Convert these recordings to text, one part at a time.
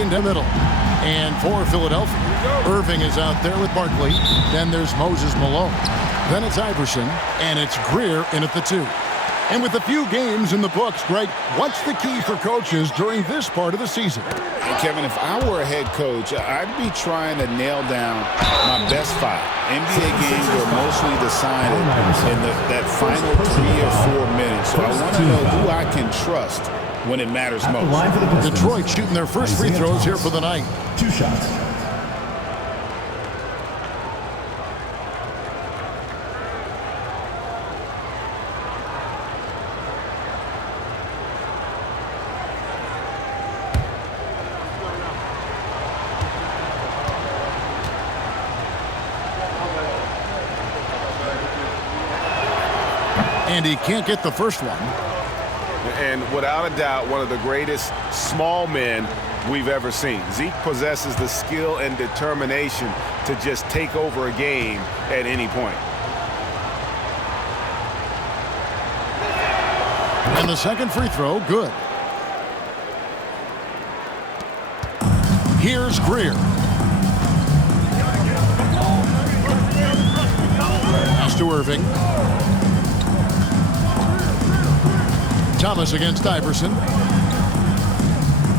second and middle. And for Philadelphia, Irving is out there with Barkley. Then there's Moses Malone. Then it's Iverson, and it's Greer in at the 2. And with a few games in the books, Greg, what's the key for coaches during this part of the season? Kevin, if I were a head coach, I'd be trying to nail down my best 5. NBA games are mostly decided in that final 3 or 4 minutes. So I want to know who I can trust when it matters most. Detroit shooting their first free throws here for the night. 2 shots. And he can't get the first one. And without a doubt, one of the greatest small men we've ever seen. Zeke possesses the skill and determination to just take over a game at any point. And the second free throw, good. Here's Greer. Pass to Irving. Thomas against Iverson.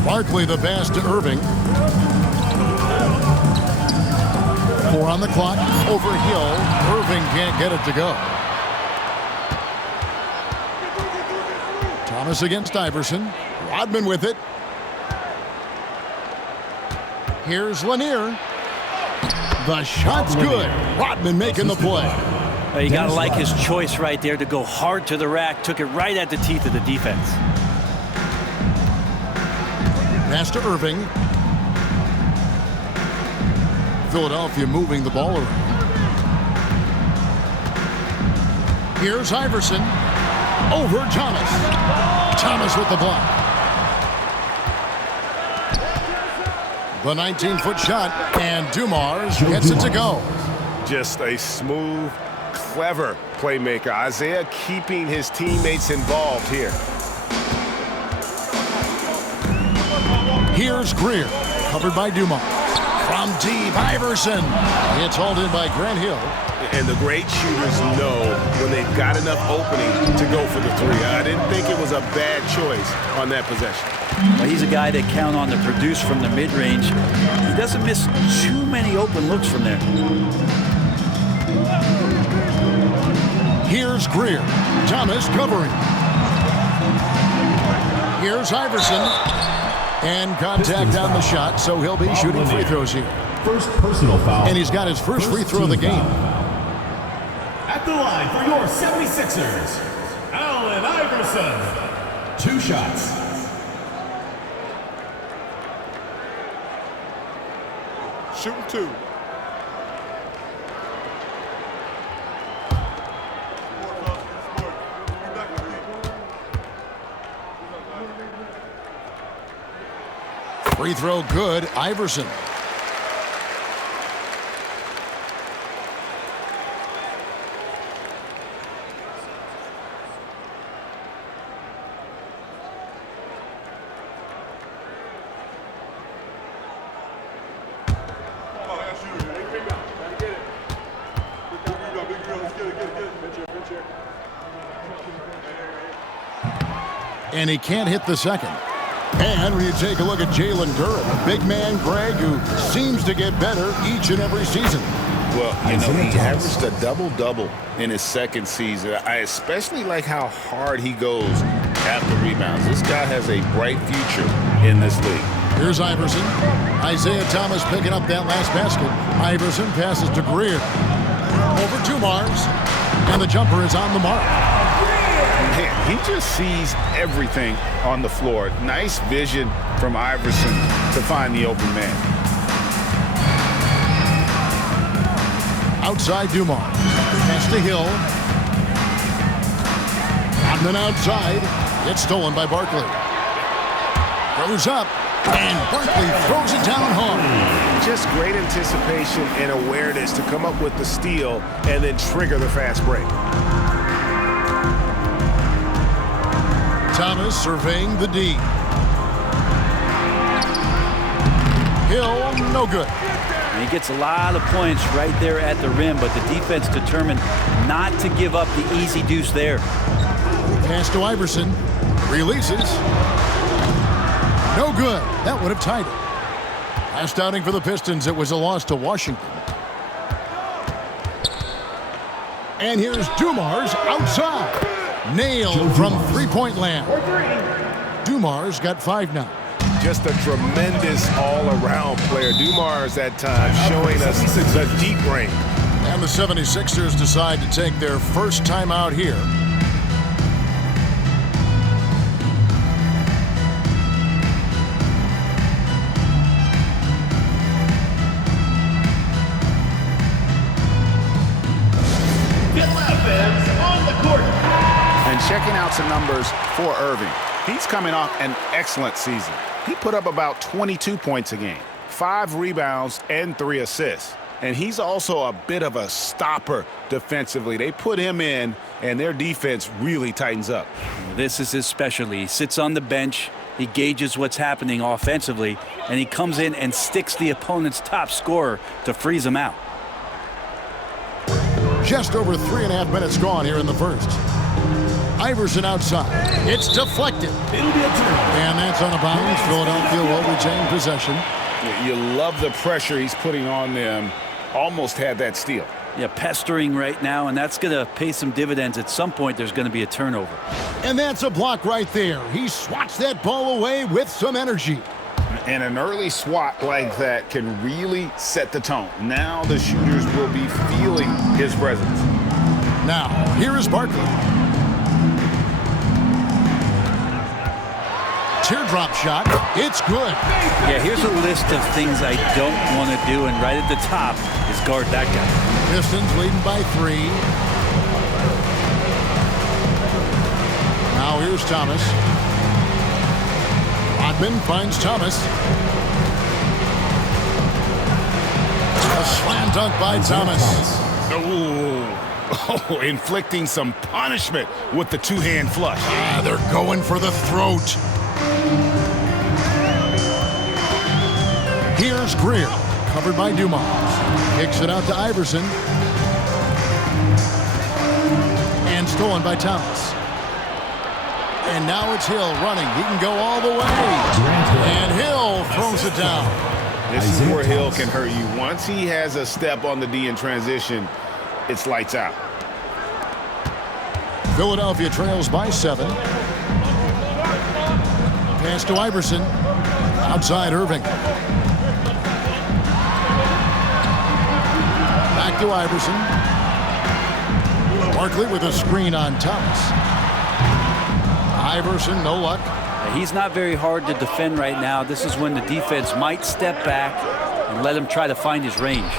Barkley the pass to Irving. 4 on the clock. Over Hill. Irving can't get it to go. Thomas against Iverson. Rodman with it. Here's Lanier. The shot's good. Rodman making the play. You got to like his choice right there to go hard to the rack. Took it right at the teeth of the defense. Pass to Irving. Philadelphia moving the ball around. Here's Iverson. Over Thomas. Thomas with the block. The 19-foot shot, and Dumars gets it to go. Just a smooth, clever playmaker. Isaiah keeping his teammates involved here. Here's Greer, covered by Dumars. From deep, Iverson. It's hauled in by Grant Hill. And the great shooters know when they've got enough opening to go for the 3. I didn't think it was a bad choice on that possession. Well, he's a guy that count on to produce from the mid-range. He doesn't miss too many open looks from there. Here's Greer. Thomas covering. Here's Iverson. And contact on the shot, so he'll be shooting free throws here. First personal foul. And he's got his first free throw of the game. At the line for your 76ers, Allen Iverson. 2 shots. Shooting 2. Free throw good, Iverson. And he can't hit the second. And when you take a look at Jalen Durham, a big man, Greg, who seems to get better each and every season. Well, you know, he averaged a double-double in his second season. I especially like how hard he goes after rebounds. This guy has a bright future in this league. Here's Iverson. Isaiah Thomas picking up that last basket. Iverson passes to Greer. Over Dumars. And the jumper is on the mark. Man, he just sees everything on the floor. Nice vision from Iverson to find the open man. Outside Dumars. Pass to Hill. And then outside. It's stolen by Barkley. Goes up. And Barkley throws it down hard. Just great anticipation and awareness to come up with the steal and then trigger the fast break. Thomas surveying the D. Hill, no good. And he gets a lot of points right there at the rim, but the defense determined not to give up the easy deuce there. Pass to Iverson. Releases. No good. That would have tied it. Last outing for the Pistons, it was a loss to Washington. And here's Dumars outside. Nailed from three-point land. Dumars got 5 now. Just a tremendous all-around player. Dumars at times showing us the deep range. And the 76ers decide to take their first time out here. And checking out some numbers for Irving. He's coming off an excellent season. He put up about 22 points a game, 5 rebounds, and 3 assists. And he's also a bit of a stopper defensively. They put him in, and their defense really tightens up. This is his specialty. He sits on the bench, he gauges what's happening offensively, and he comes in and sticks the opponent's top scorer to freeze him out. Just over 3.5 minutes gone here in the first. Iverson outside. It's deflected. It'll be a turnover. And that's on a bounce. Philadelphia will retain possession. You love the pressure he's putting on them. Almost had that steal. Yeah, pestering right now, and that's going to pay some dividends. At some point, there's going to be a turnover. And that's a block right there. He swats that ball away with some energy. And an early swat like that can really set the tone. Now the shooters will be feeling his presence. Now, here is Barkley. Teardrop shot. It's good. Yeah, here's a list of things I don't want to do, and right at the top is guard that guy. Pistons leading by 3. Now here's Thomas. Rodman finds Thomas. A slam dunk by Thomas. Oh, inflicting some punishment with the two-hand flush. They're going for the throat. Here's Greer, covered by Dumars. Kicks it out to Iverson. And stolen by Thomas. And now it's Hill running. He can go all the way. And Hill throws it down. This is where Hill can hurt you. Once he has a step on the D in transition, it's lights out. Philadelphia trails by 7. Pass to Iverson. Outside Irving. Back to Iverson. Barkley with a screen on Thomas. Iverson, no luck. He's not very hard to defend right now. This is when the defense might step back and let him try to find his range.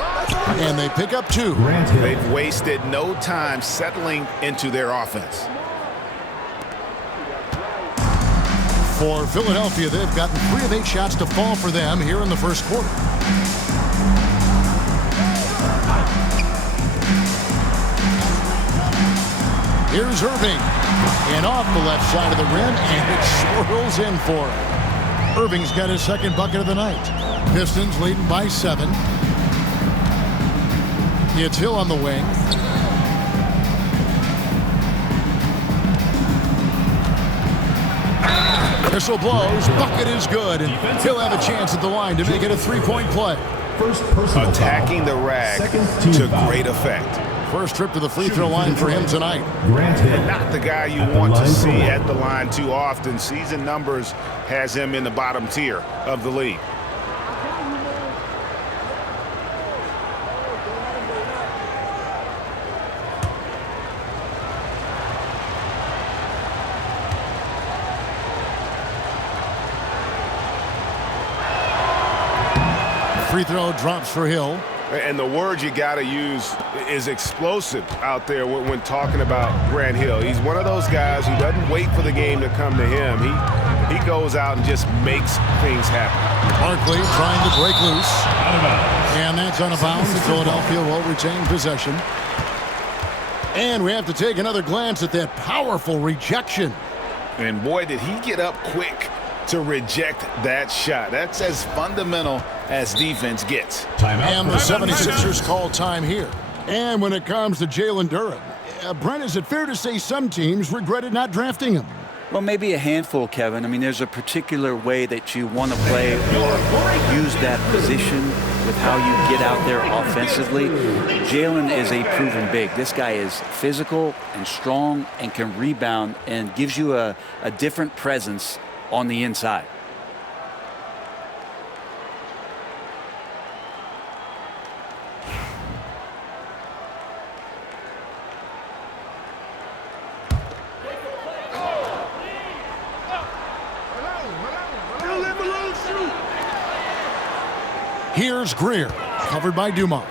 And they pick up 2. They've wasted no time settling into their offense. For Philadelphia, they've gotten 3 of 8 shots to fall for them here in the first quarter. Here's Irving. And off the left side of the rim, and it swirls in for him. Irving's got his second bucket of the night. Pistons leading by 7. It's Hill on the wing. Whistle blows. Bucket is good. And he'll have a chance at the line to make it a 3-point play. Attacking the rack to great effect. First trip to the free throw line for him tonight. And not the guy you want to see at the line too often. Season numbers has him in the bottom tier of the league. Free throw drops for Hill. And the word you got to use is explosive out there when talking about Grant Hill. He's one of those guys who doesn't wait for the game to come to him. He goes out and just makes things happen. Barkley trying to break loose. And that's on a bounce. Philadelphia will retain possession. And we have to take another glance at that powerful rejection. And boy, did he get up quick to reject that shot. That's as fundamental as defense gets. And the 76ers call time here. And when it comes to Jalen Duren, Brent, is it fair to say some teams regretted not drafting him? Well, maybe a handful, Kevin. I mean, there's a particular way that you want to play or use that position with how you get out there offensively. Jalen is a proven big. This guy is physical and strong and can rebound and gives you a different presence on the inside. Here's Greer, covered by Dumars.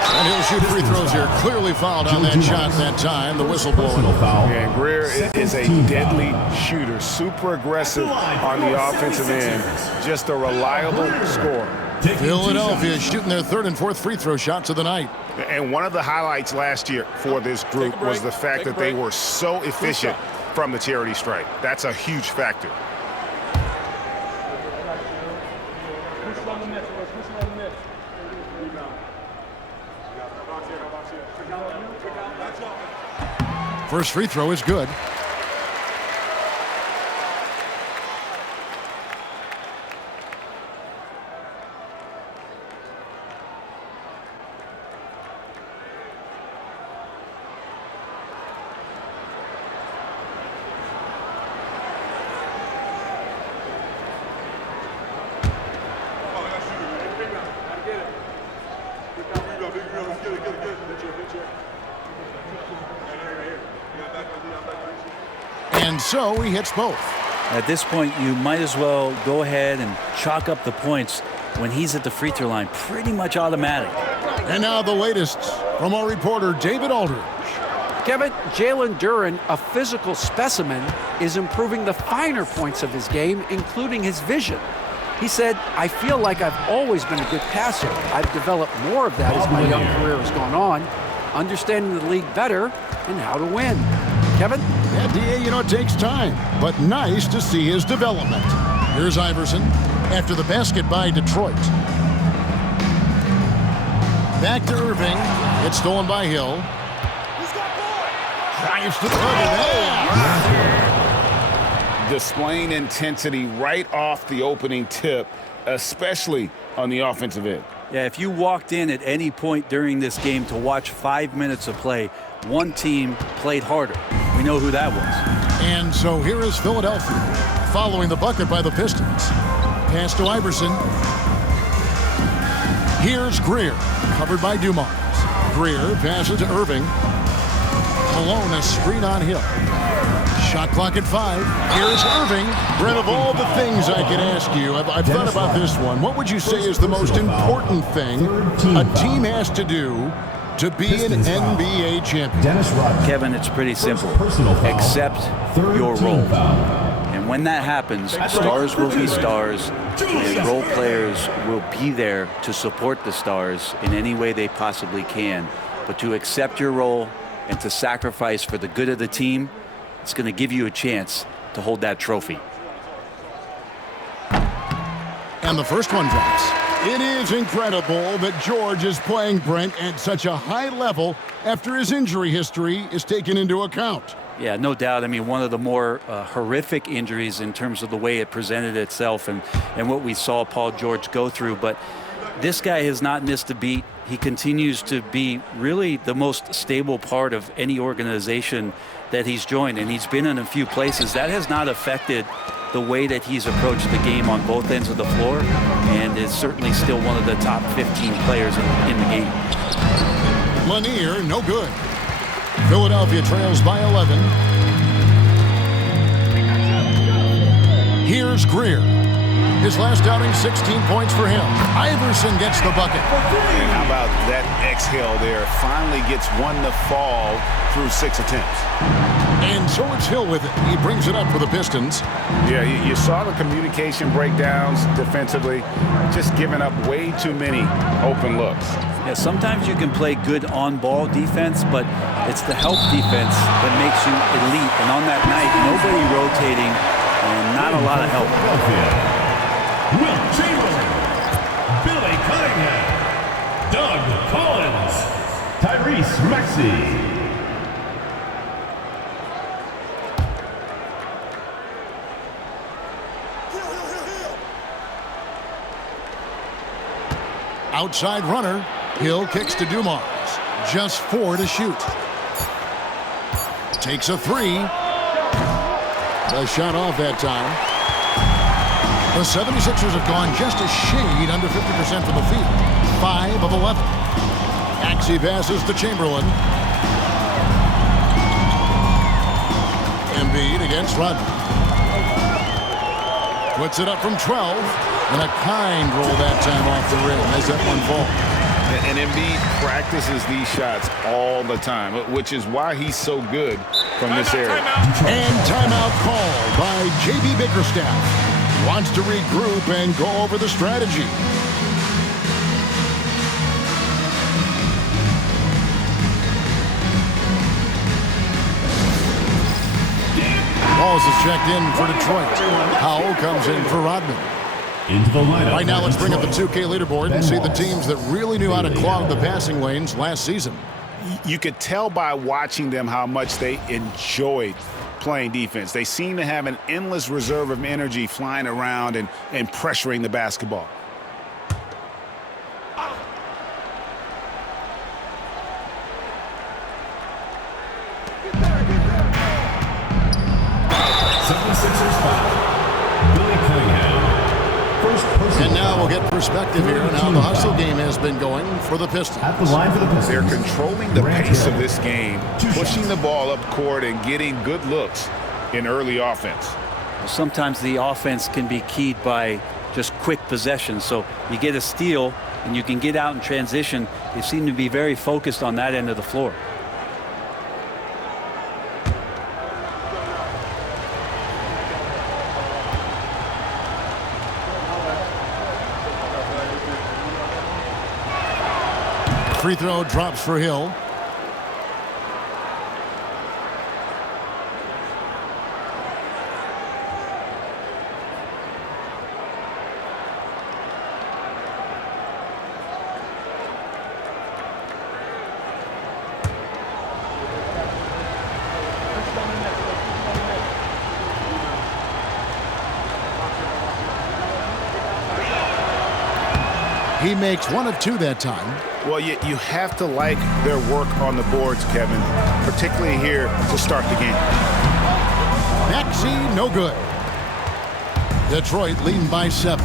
And he'll shoot free throws here. Clearly fouled on that shot that time. The whistle blowing. And Greer is a deadly shooter. Super aggressive on the offensive end. Just a reliable scorer. Philadelphia is shooting their third and fourth free throw shots of the night. And one of the highlights last year for this group was the fact that they were so efficient from the charity stripe. That's a huge factor. First free throw is good. And so he hits both. At this point, you might as well go ahead and chalk up the points when he's at the free throw line. Pretty much automatic. And now the latest from our reporter, David Aldridge. Kevin, Jalen Duren, a physical specimen, is improving the finer points of his game, including his vision. He said, "I feel like I've always been a good passer. I've developed more of that as my young career has gone on, understanding the league better and how to win." Kevin? Yeah, DA, you know, it takes time, but nice to see his development. Here's Iverson after the basket by Detroit. Back to Irving. It's stolen by Hill. Drives to the Displaying intensity right off the opening tip, especially on the offensive end. Yeah, if you walked in at any point during this game to watch 5 minutes of play, one team played harder. We know who that was. And so here is Philadelphia, following the bucket by the Pistons. Pass to Iverson. Here's Greer, covered by Dumars. Greer passes to Irving. Malone, a screen on Hill. Shot clock at 5. Here's Irving. Brent, of all the things I could ask you, I've thought about this one. What would you say is the most important thing a team has to do to be an NBA champion? Kevin, it's pretty simple. Accept your role. And when that happens, stars will be stars, and role players will be there to support the stars in any way they possibly can. But to accept your role and to sacrifice for the good of the team, it's going to give you a chance to hold that trophy. And the first one drops. It is incredible that George is playing Brent at such a high level after his injury history is taken into account. Yeah, no doubt. I mean, one of the more horrific injuries in terms of the way it presented itself and what we saw Paul George go through. But this guy has not missed a beat. He continues to be really the most stable part of any organization that he's joined, and he's been in a few places. That has not affected the way that he's approached the game on both ends of the floor, and is certainly still one of the top 15 players in the game. Lanier, no good. Philadelphia trails by 11. Here's Greer. His last outing, 16 points for him. Iverson gets the bucket. And how about that exhale there? Finally gets one to fall through 6 attempts. And so it's Hill with it. He brings it up for the Pistons. Yeah, you saw the communication breakdowns defensively, just giving up way too many open looks. Yeah, sometimes you can play good on-ball defense, but it's the help defense that makes you elite. And on that night, nobody rotating and not a lot of help. Will Chamberlain, Billy Cunningham, Doug Collins, Tyrese Maxey. Outside runner. Hill kicks to Dumars. Just 4 to shoot. Takes a 3. The shot off that time. The 76ers have gone just a shade under 50% from the field. 5 of 11. Maxey passes to Chamberlain. Embiid against Rodman. Puts it up from 12. And a kind roll that time off the rim as that one falls. And Embiid practices these shots all the time, which is why he's so good from this area. And timeout called by J.B. Bickerstaff. Wants to regroup and go over the strategy. Walls is checked in for Detroit. Howell comes in for Rodman. Into the lineup. Right now, let's bring up the 2K leaderboard and see the teams that really knew how to clog the passing lanes last season. You could tell by watching them how much they enjoyed playing defense. They seem to have an endless reserve of energy flying around and pressuring the basketball. And now we'll get perspective here on how the hustle game has been going for the Pistons. At the line for the Pistons. They're controlling the pace of this game, pushing the ball up court and getting good looks in early offense. Sometimes the offense can be keyed by just quick possessions. So you get a steal and you can get out in transition. They seem to be very focused on that end of the floor. Free throw drops for Hill. He makes 1 of 2 that time. Well, you have to like their work on the boards, Kevin, particularly here to start the game. Maxey, no good. Detroit leading by 7.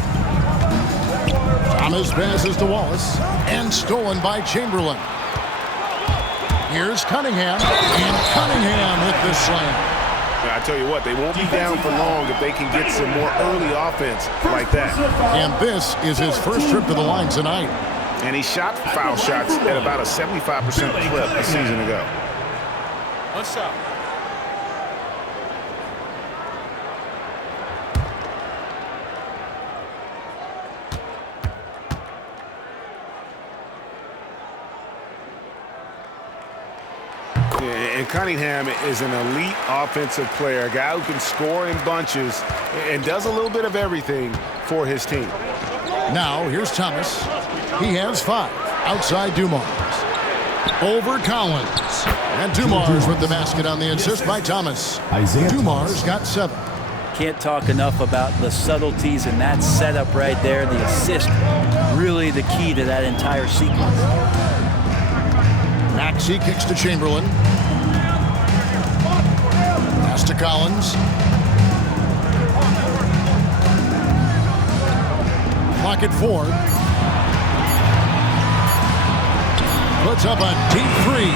Thomas passes to Wallace and stolen by Chamberlain. Here's Cunningham, and Cunningham with the slam. I tell you what, they won't be down for long if they can get some more early offense like that. And this is his first trip to the line tonight. And he shot foul shots at about a 75% clip a season ago. What's up? And Cunningham is an elite offensive player, a guy who can score in bunches and does a little bit of everything for his team. Now, here's Thomas. He has 5. Outside Dumars. Over Collins. And Dumars with the basket on the assist by Thomas. Dumars got 7. Can't talk enough about the subtleties in that setup right there. The assist, really the key to that entire sequence. Maxey kicks to Chamberlain. Pass to Collins. Clock at 4. Puts up a deep 3.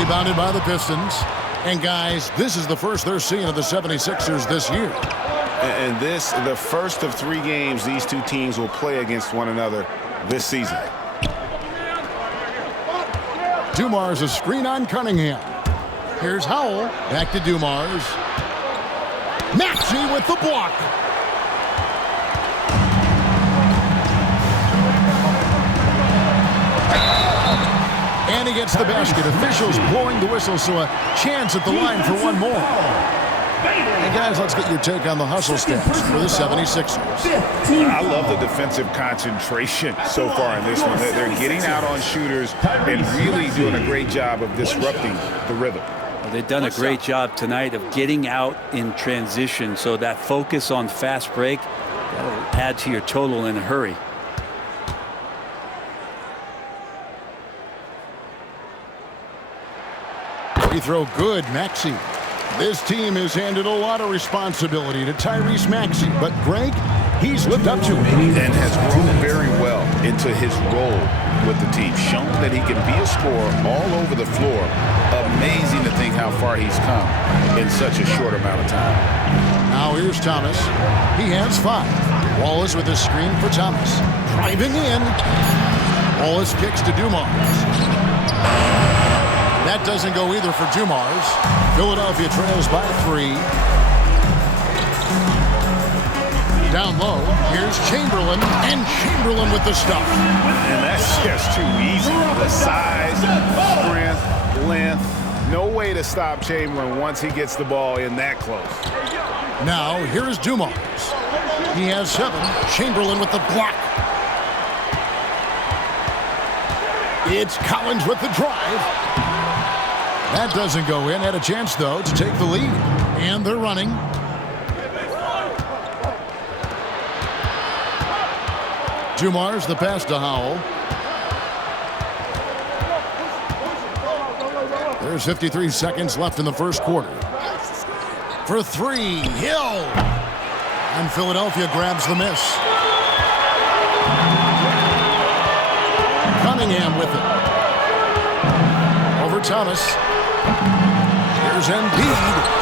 Rebounded by the Pistons. And guys, this is the first they're seeing of the 76ers this year. And this, the first of 3 games these two teams will play against one another this season. Dumars a screen on Cunningham. Here's Howell. Back to Dumars. Maxey with the block. And he gets the basket. Officials blowing the whistle, so a chance at the line for one more. Hey, guys, let's get your take on the hustle stats for the 76ers. I love the defensive concentration so far in this one. They're getting out on shooters and really doing a great job of disrupting the rhythm. Well, they've done a great job tonight of getting out in transition, so that focus on fast break, that'll add to your total in a hurry. Free throw good, Maxey. This team has handed a lot of responsibility to Tyrese Maxey, but Greg, he's lived up to it. And has grown very well into his role with the team. Shown that he can be a scorer all over the floor. Amazing to think how far he's come in such a short amount of time. Now here's Thomas. He has 5. Wallace with a screen for Thomas. Driving in. Wallace kicks to Dumars. That doesn't go either for Dumars. Philadelphia trails by 3. Down low, here's Chamberlain, and Chamberlain with the stuff. And that's just too easy. The size, strength, length. No way to stop Chamberlain once he gets the ball in that close. Now, here's Dumars. He has 7. Chamberlain with the block. It's Collins with the drive. That doesn't go in. Had a chance, though, to take the lead. And they're running. Dumars, the pass to Howell. There's 53 seconds left in the first quarter. For 3, Hill. And Philadelphia grabs the miss. Cunningham with it. Over Thomas. Here's Embiid,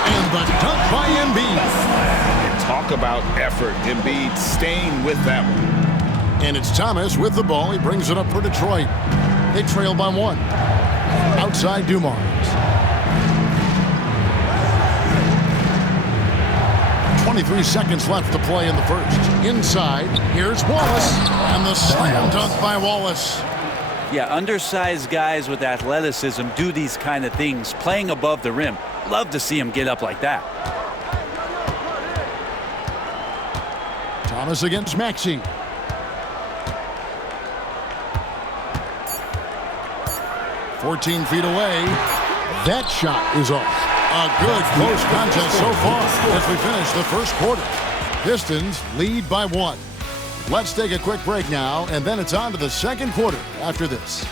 and the dunk by Embiid. And talk about effort. Embiid staying with that one. And it's Thomas with the ball. He brings it up for Detroit. They trail by 1. Outside Dumars. 23 seconds left to play in the first. Inside, here's Wallace, and the slam dunk by Wallace. Yeah, undersized guys with athleticism do these kind of things, playing above the rim. Love to see him get up like that. Thomas against Maxey. "14 feet away. That shot is off. A good close contest so far as we finish the first quarter. Pistons lead by 1. Let's take a quick break now, and then it's on to the second quarter after this.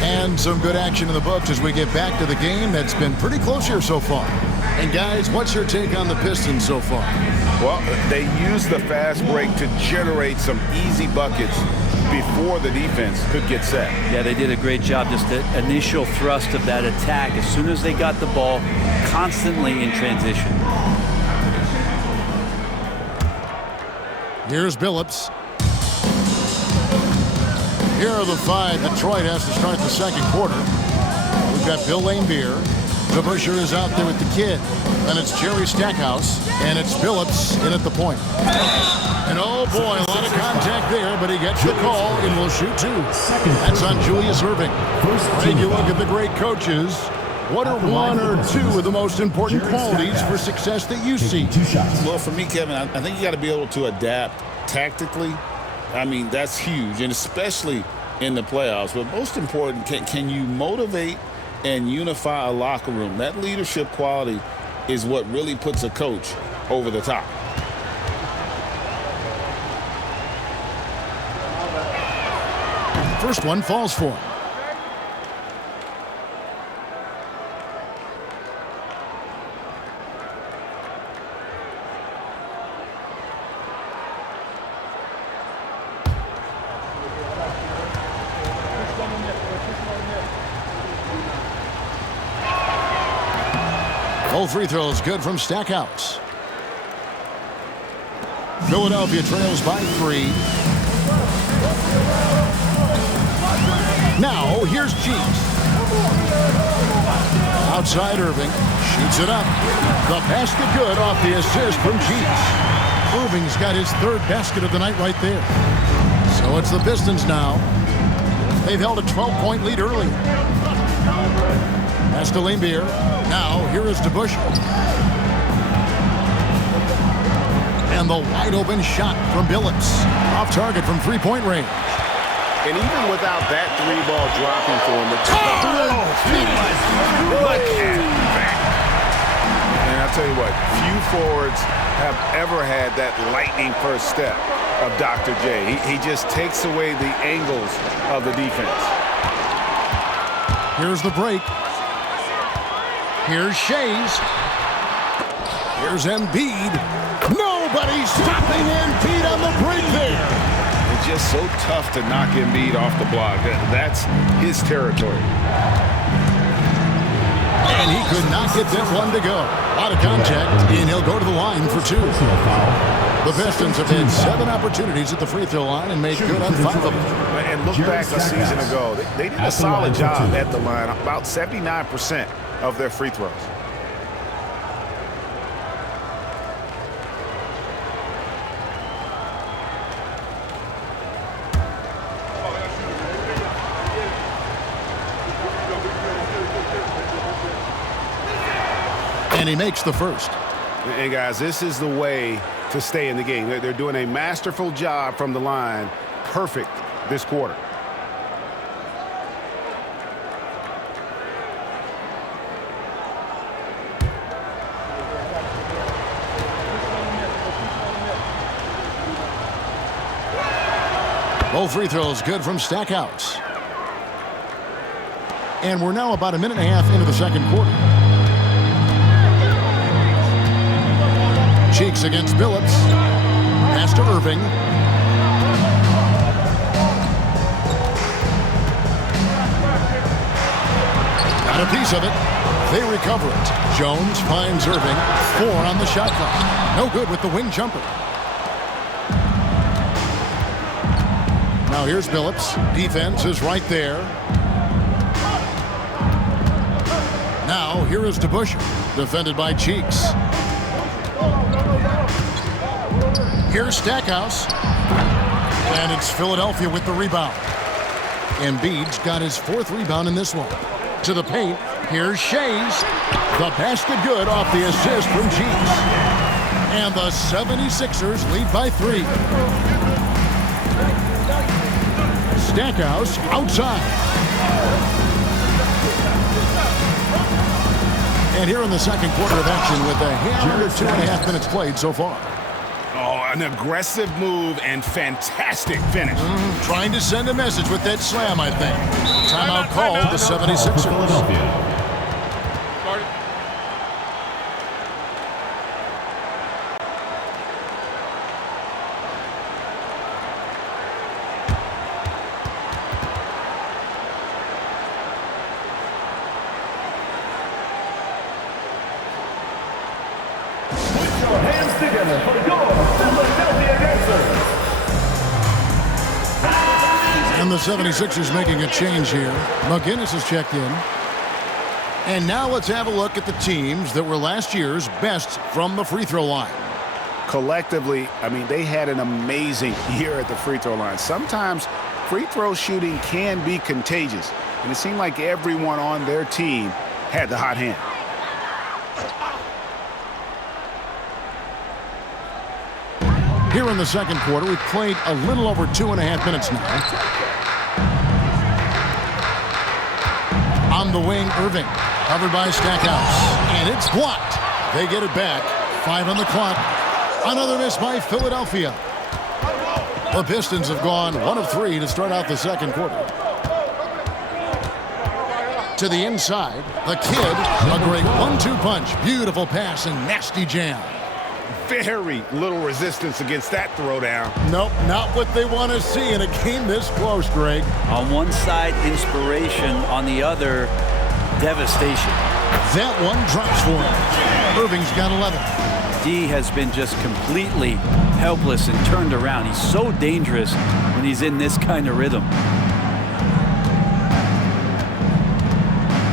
And some good action in the books as we get back to the game that's been pretty close here so far. And guys, what's your take on the Pistons so far? Well, they used the fast break to generate some easy buckets before the defense could get set. Yeah, they did a great job. Just the initial thrust of that attack, as soon as they got the ball, constantly in transition. Here's Billups. Here are the 5. Detroit has to start the second quarter. We've got Bill Laimbeer. DeBusschere is out there with the kid. Then it's Jerry Stackhouse, and it's Billups in at the point. And oh boy, a lot of contact there, but he gets the call and will shoot 2. That's on Julius Erving. Take a look at the great coaches. What are 1 or 2 of the most important qualities for success that you see? Well, for me, Kevin, I think you got to be able to adapt tactically. I mean, that's huge, and especially in the playoffs. But most important, can you motivate and unify a locker room? That leadership quality is what really puts a coach over the top. First one falls for him. Both free throws good from Stackhouse. Philadelphia trails by 3. Now, here's Cheeks. Outside Irving. Shoots it up. The basket good off the assist from Cheeks. Irving's got his 3rd basket of the night right there. So it's the Pistons now. They've held a 12-point lead early. That's to Lambier. Now, here is DeBush. And the wide-open shot from Billups. Off target from three-point range. And even without that 3-ball dropping for him, look at that. And I'll tell you what, few forwards have ever had that lightning first step of Dr. J. He just takes away the angles of the defense. Here's the break. Here's Shays. Here's Embiid. Nobody stopping Embiid on the break there. It's just so tough to knock Embiid off the block. That's his territory. And he could not get that one to go. A lot of contact, and he'll go to the line for 2. The Pistons have had 7 opportunities at the free throw line and made good on 5 of them. And look back a season ago. They did a solid job at the line, about 79% of their free throws. And he makes the first. Hey, guys, this is the way to stay in the game. They're doing a masterful job from the line. Perfect this quarter. Both free throws good from Stackhouse. And we're now about a minute and a half into the second quarter. Cheeks against Billups. Pass to Irving. Got a piece of it. They recover it. Jones finds Irving. 4 on the shot clock. No good with the wing jumper. Now here's Billups. Defense is right there. Now here is DeBush. Defended by Cheeks. Here's Stackhouse. And it's Philadelphia with the rebound. Embiid's got his 4th rebound in this one. To the paint. Here's Shays. The basket good off the assist from Cheeks. And the 76ers lead by 3. Stackhouse outside. And here in the second quarter of action with a under 2.5 minutes played so far. Oh, an aggressive move and fantastic finish. Trying to send a message with that slam, I think. Timeout called the 76ers. Philadelphia. And the 76ers making a change here. McGinnis has checked in. And now let's have a look at the teams that were last year's best from the free throw line. Collectively, I mean, they had an amazing year at the free throw line. Sometimes free throw shooting can be contagious, and it seemed like everyone on their team had the hot hand. Here in the second quarter, we've played a little over 2.5 minutes now. On the wing, Irving, covered by Stackhouse, and it's blocked. They get it back. 5 on the clock. Another miss by Philadelphia. The Pistons have gone 1 of 3 to start out the second quarter. To the inside, the kid, a great 1-2 punch. Beautiful pass and nasty jam. Very little resistance against that throwdown. Nope, not what they want to see in a game this close, Greg. On one side, inspiration. On the other, devastation. That one drops for him. Irving's got 11. D has been just completely helpless and turned around. He's so dangerous when he's in this kind of rhythm.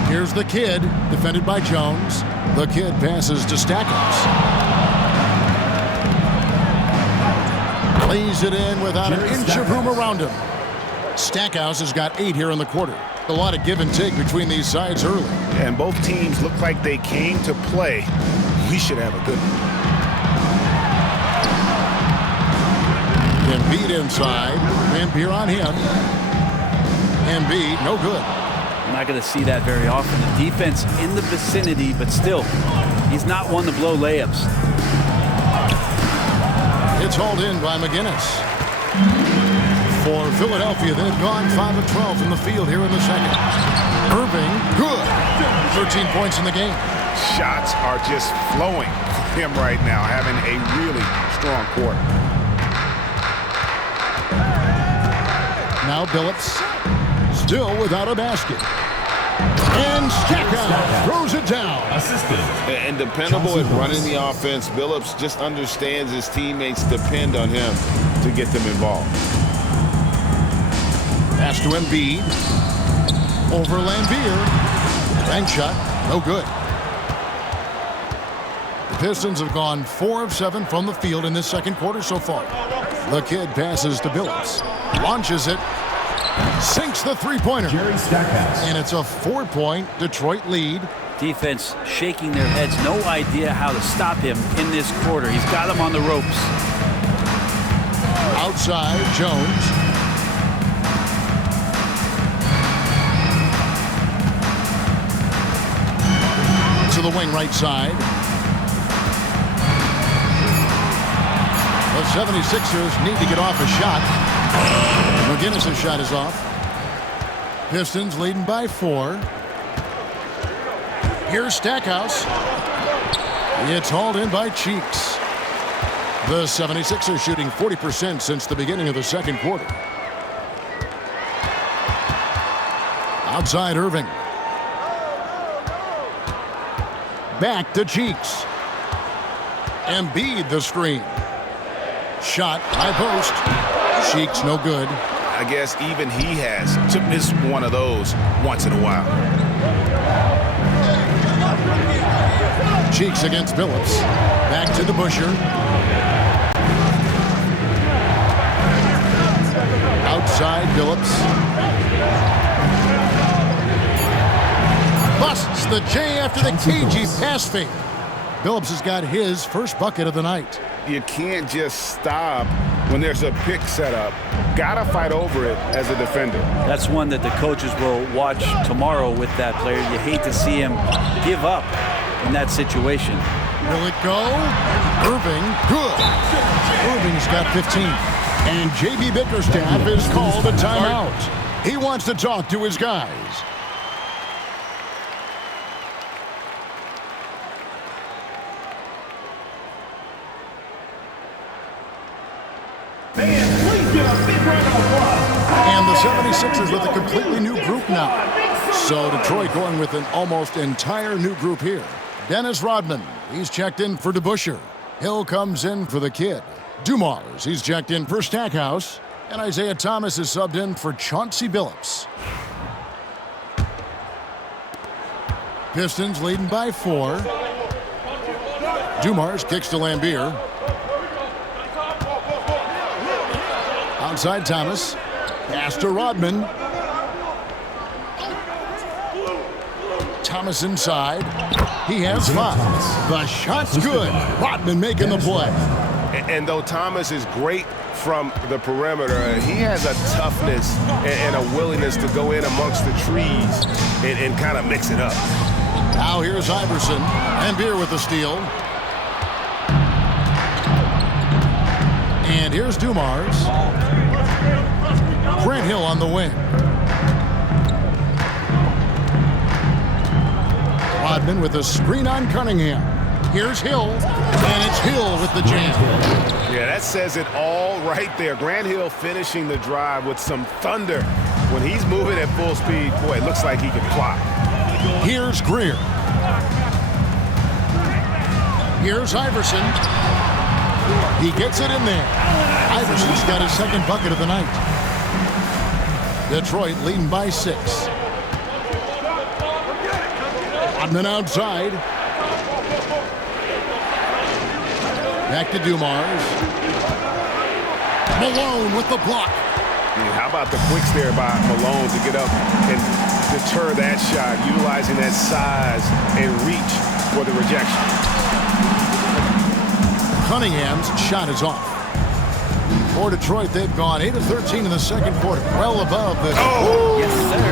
Here's the Kid, defended by Jones. The Kid passes to Stackhouse. Lays it in without an inch of room around him. Stackhouse has got 8 here in the quarter. A lot of give and take between these sides early. And both teams look like they came to play. We should have a good one. Embiid inside. Embiid on him. Embiid, no good. You're not going to see that very often. The defense in the vicinity, but still, he's not one to blow layups. It's hauled in by McGinnis. For Philadelphia, they've gone 5 of 12 from the field here in the second. Irving, good. 13 points in the game. Shots are just flowing for him right now, having a really strong quarter. Now Billups, still without a basket. And Stackhouse throws it down. Assistant. And dependable at running the offense. Billups just understands his teammates depend on him to get them involved. Pass to Embiid. Over Lambeer. Bank shot, no good. The Pistons have gone 4 of 7 from the field in this second quarter so far. The Kid passes to Billups. Launches it. Sinks the three-pointer. Jerry Stackhouse. And it's a 4-point Detroit lead. Defense shaking their heads. No idea how to stop him in this quarter. He's got him on the ropes. Outside, Jones. To the wing right side. The 76ers need to get off a shot. McGinnis' shot is off. Pistons leading by 4. Here's Stackhouse. It's hauled in by Cheeks. The 76ers shooting 40% since the beginning of the second quarter. Outside Irving. Back to Cheeks. Embiid the screen. Shot high post. Cheeks no good. I guess even he has to miss one of those once in a while. Cheeks against Billups. Back to the Busher. Outside Billups. Busts the J after the cagey pass fake. Billups has got his first bucket of the night. You can't just stop when there's a pick set up. Gotta fight over it as a defender. That's one that the coaches will watch tomorrow with that player. You hate to see him give up in that situation. Will it go? Irving, good. Irving's got 15. And J.B. Bickerstaff is called a timeout. He wants to talk to his guys. And the 76ers with a completely new group now. So Detroit going with an almost entire new group here. Dennis Rodman, he's checked in for DeBusschere. Hill comes in for the Kid. Dumars, he's checked in for Stackhouse. And Isaiah Thomas is subbed in for Chauncey Billups. Pistons leading by 4. Dumars kicks to Lambeer. Outside Thomas. Pass to Rodman. Thomas inside. He has 5. The shot's good. Rodman making the play. And though Thomas is great from the perimeter, he has a toughness and a willingness to go in amongst the trees and kind of mix it up. Now here's Iverson. Lambeer with the steal. And here's Dumars. Grant Hill on the wing. Rodman with a screen on Cunningham. Here's Hill, and it's Hill with the jam. Yeah, that says it all right there. Grant Hill finishing the drive with some thunder. When he's moving at full speed, boy, it looks like he can fly. Here's Greer. Here's Iverson. He gets it in there. Iverson's got his second bucket of the night. Detroit leading by 6. Rodman outside. Back to Dumars. Malone with the block. How about the quicks there by Malone to get up and deter that shot, utilizing that size and reach for the rejection. Cunningham's shot is off. For Detroit, they've gone 8 of 13 in the second quarter. Well above the... Oh! Yes, sir.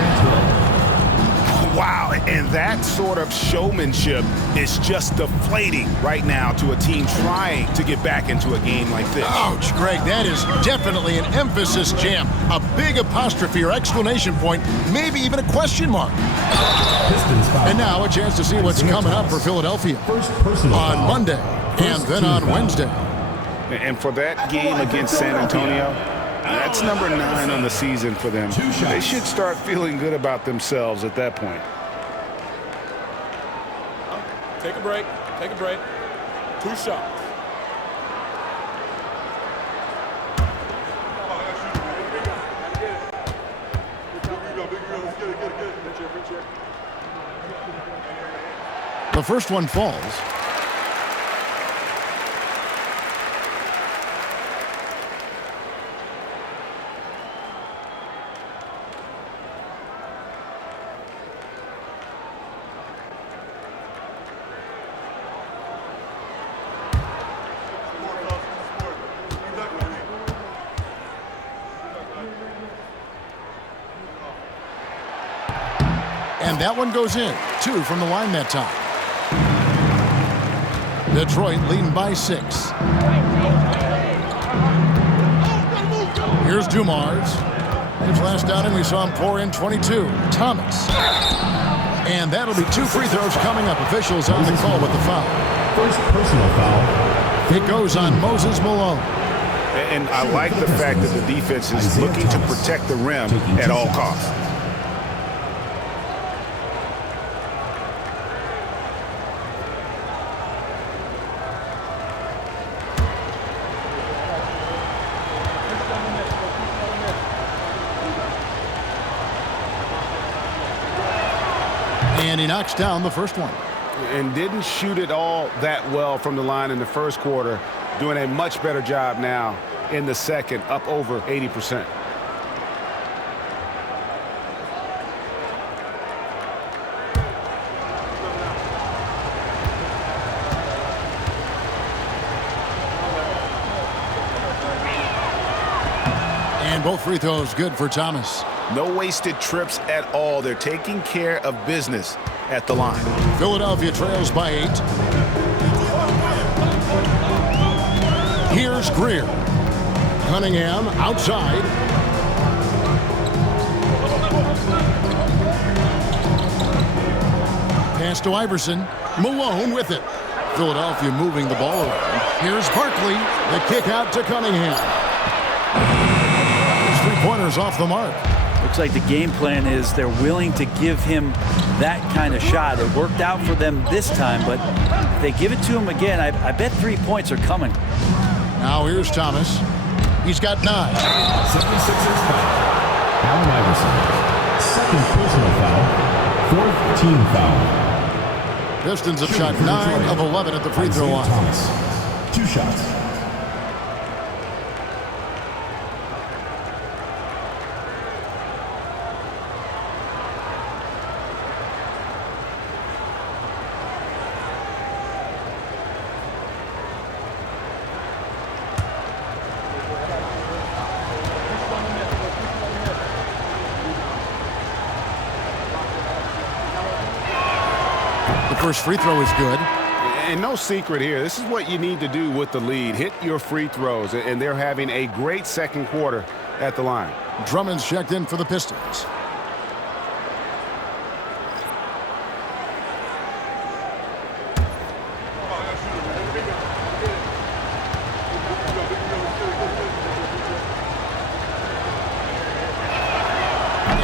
Wow, and that sort of showmanship is just deflating right now to a team trying to get back into a game like this. Ouch, Greg, that is definitely an emphasis jam. A big apostrophe or exclamation point, maybe even a question mark. Pistons foul. And now a chance to see what's coming up for Philadelphia First personal on foul. Monday and then on Wednesday. And for that game against San Antonio, that's number 9 on the season for them. They should start feeling good about themselves at that point. Take a break. Take a break. 2 shots. The first one falls. And that one goes in. 2 from the line that time. Detroit leading by 6. Here's Dumars. His last outing, we saw him pour in 22. Thomas. And that'll be 2 free throws coming up. Officials on the call with the foul. First personal foul. It goes on Moses Malone. And I like the fact that the defense is looking to protect the rim at all costs. And he knocks down the first one. And didn't shoot it all that well from the line in the first quarter. Doing a much better job now in the second, up over 80%. And both free throws good for Thomas. No wasted trips at all. They're taking care of business at the line. Philadelphia trails by 8. Here's Greer. Cunningham outside. Pass to Iverson. Malone with it. Philadelphia moving the ball around. Here's Barkley. The kick out to Cunningham. His 3-pointers off the mark. Looks like the game plan is they're willing to give him that kind of shot. It worked out for them this time, but if they give it to him again, I bet 3 points are coming. Now here's Thomas. He's got 9. 76ers foul. Allen Iverson. Second personal foul. Fourth team foul. Pistons have shot 9 of 11 at the free throw line. Thomas. 2 shots. First free throw is good. And no secret here. This is what you need to do with the lead. Hit your free throws. And they're having a great second quarter at the line. Drummond's checked in for the Pistons.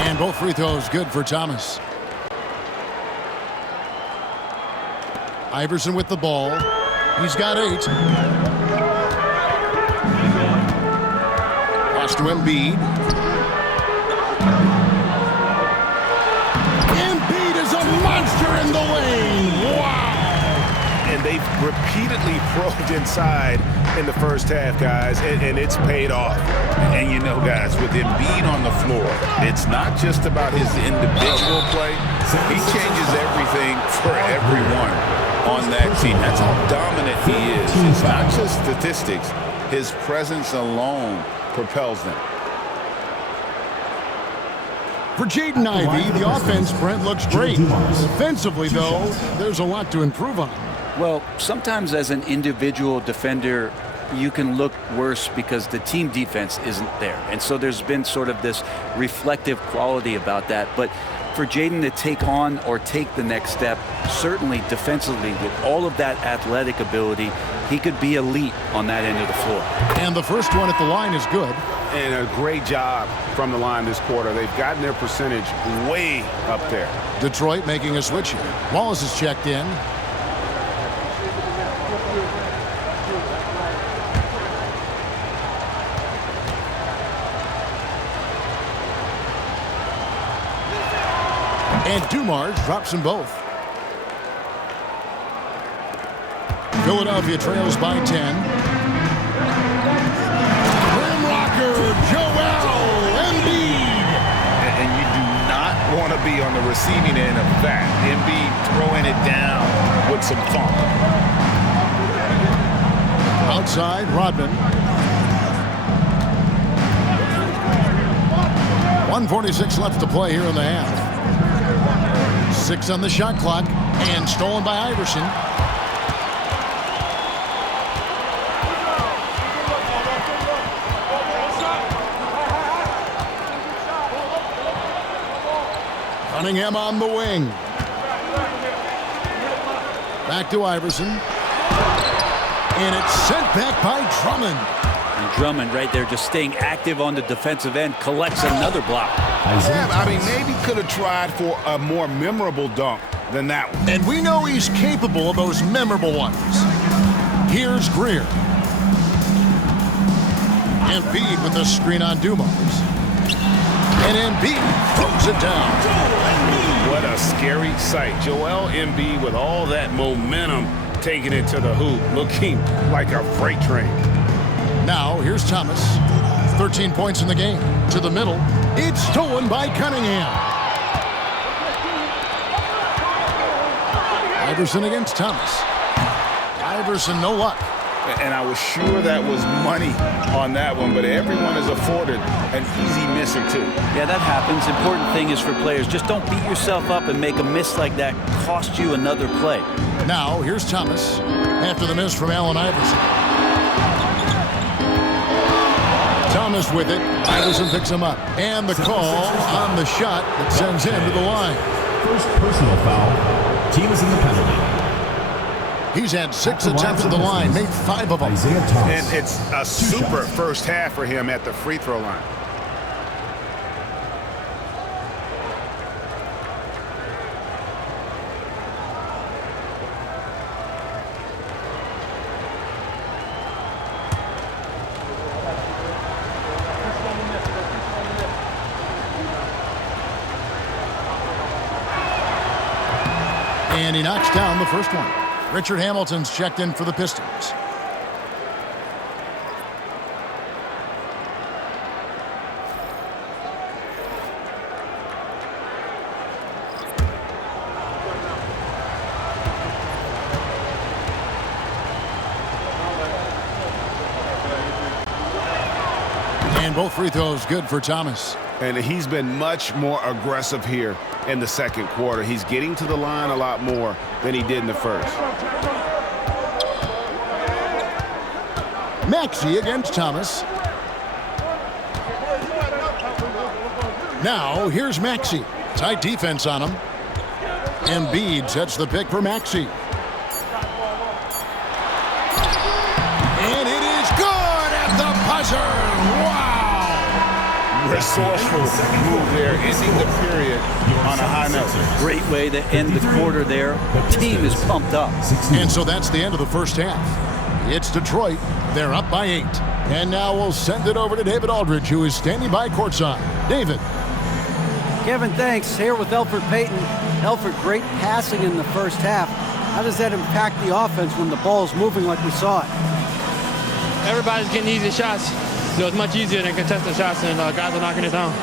And both free throws good for Thomas. Iverson with the ball. He's got 8. Pass to Embiid. Embiid is a monster in the lane. Wow. And they've repeatedly probed inside in the first half, guys, and it's paid off. And you know, guys, with Embiid on the floor, it's not just about his individual play. He changes everything for everyone on that team. That's how dominant he is. It's not just statistics. His presence alone propels them. For Jaden Ivey, the offense, Brent, looks great. Defensively, though, there's a lot to improve on. Well, sometimes as an individual defender, you can look worse because the team defense isn't there. And so there's been sort of this reflective quality about that. But for Jaden to take on or take the next step, certainly defensively, with all of that athletic ability, he could be elite on that end of the floor. And the first one at the line is good. And a great job from the line this quarter. They've gotten their percentage way up there. Detroit making a switch here. Wallace is checked in. And Dumars drops them both. Philadelphia trails by 10. Rim rocker, Joel Embiid. And you do not want to be on the receiving end of that. Embiid throwing it down with some funk. Outside, Rodman. 1:46 left to play here in the half. 6 on the shot clock, and stolen by Iverson. Cunningham on the wing. Back to Iverson. And it's sent back by Drummond. And Drummond right there just staying active on the defensive end, collects another block. Yeah, I mean, maybe could have tried for a more memorable dunk than that one. And we know he's capable of those memorable ones. Here's Greer. Embiid with the screen on Dumars. And Embiid throws it down. What a scary sight. Joel Embiid with all that momentum taking it to the hoop, looking like a freight train. Now, here's Thomas. 13 points in the game. To the middle. It's stolen by Cunningham. Iverson against Thomas. Iverson, no luck. And I was sure that was money on that one, but everyone is afforded an easy misser too. Yeah, that happens. Important thing is for players, just don't beat yourself up and make a miss like that cost you another play. Now, here's Thomas after the miss from Allen Iverson. Thomas with it. Iverson picks him up. And the call on the shot that sends him to the line. First personal foul. Team is in the penalty. He's had 6 attempts at the line, made 5 of them. And it's a super first half for him at the free throw line. And he knocks down the first one. Richard Hamilton's checked in for the Pistons. And both free throws good for Thomas. And he's been much more aggressive here in the second quarter. He's getting to the line a lot more than he did in the first. Maxey against Thomas. Now, here's Maxey. Tight defense on him. Embiid sets the pick for Maxey. And it is good at the buzzer. Wow! resourceful move there, ending the period on a high note. Great way to end the quarter there. The team is pumped up. And so that's the end of the first half. It's Detroit. They're up by 8. And now we'll send it over to David Aldridge, who is standing by courtside. David. Kevin, thanks. Here with Elfrid Payton. Elfrid, great passing in the first half. How does that impact the offense when the ball's moving like we saw it? Everybody's getting easy shots, so it's much easier than contested shots, and guys are knocking it down.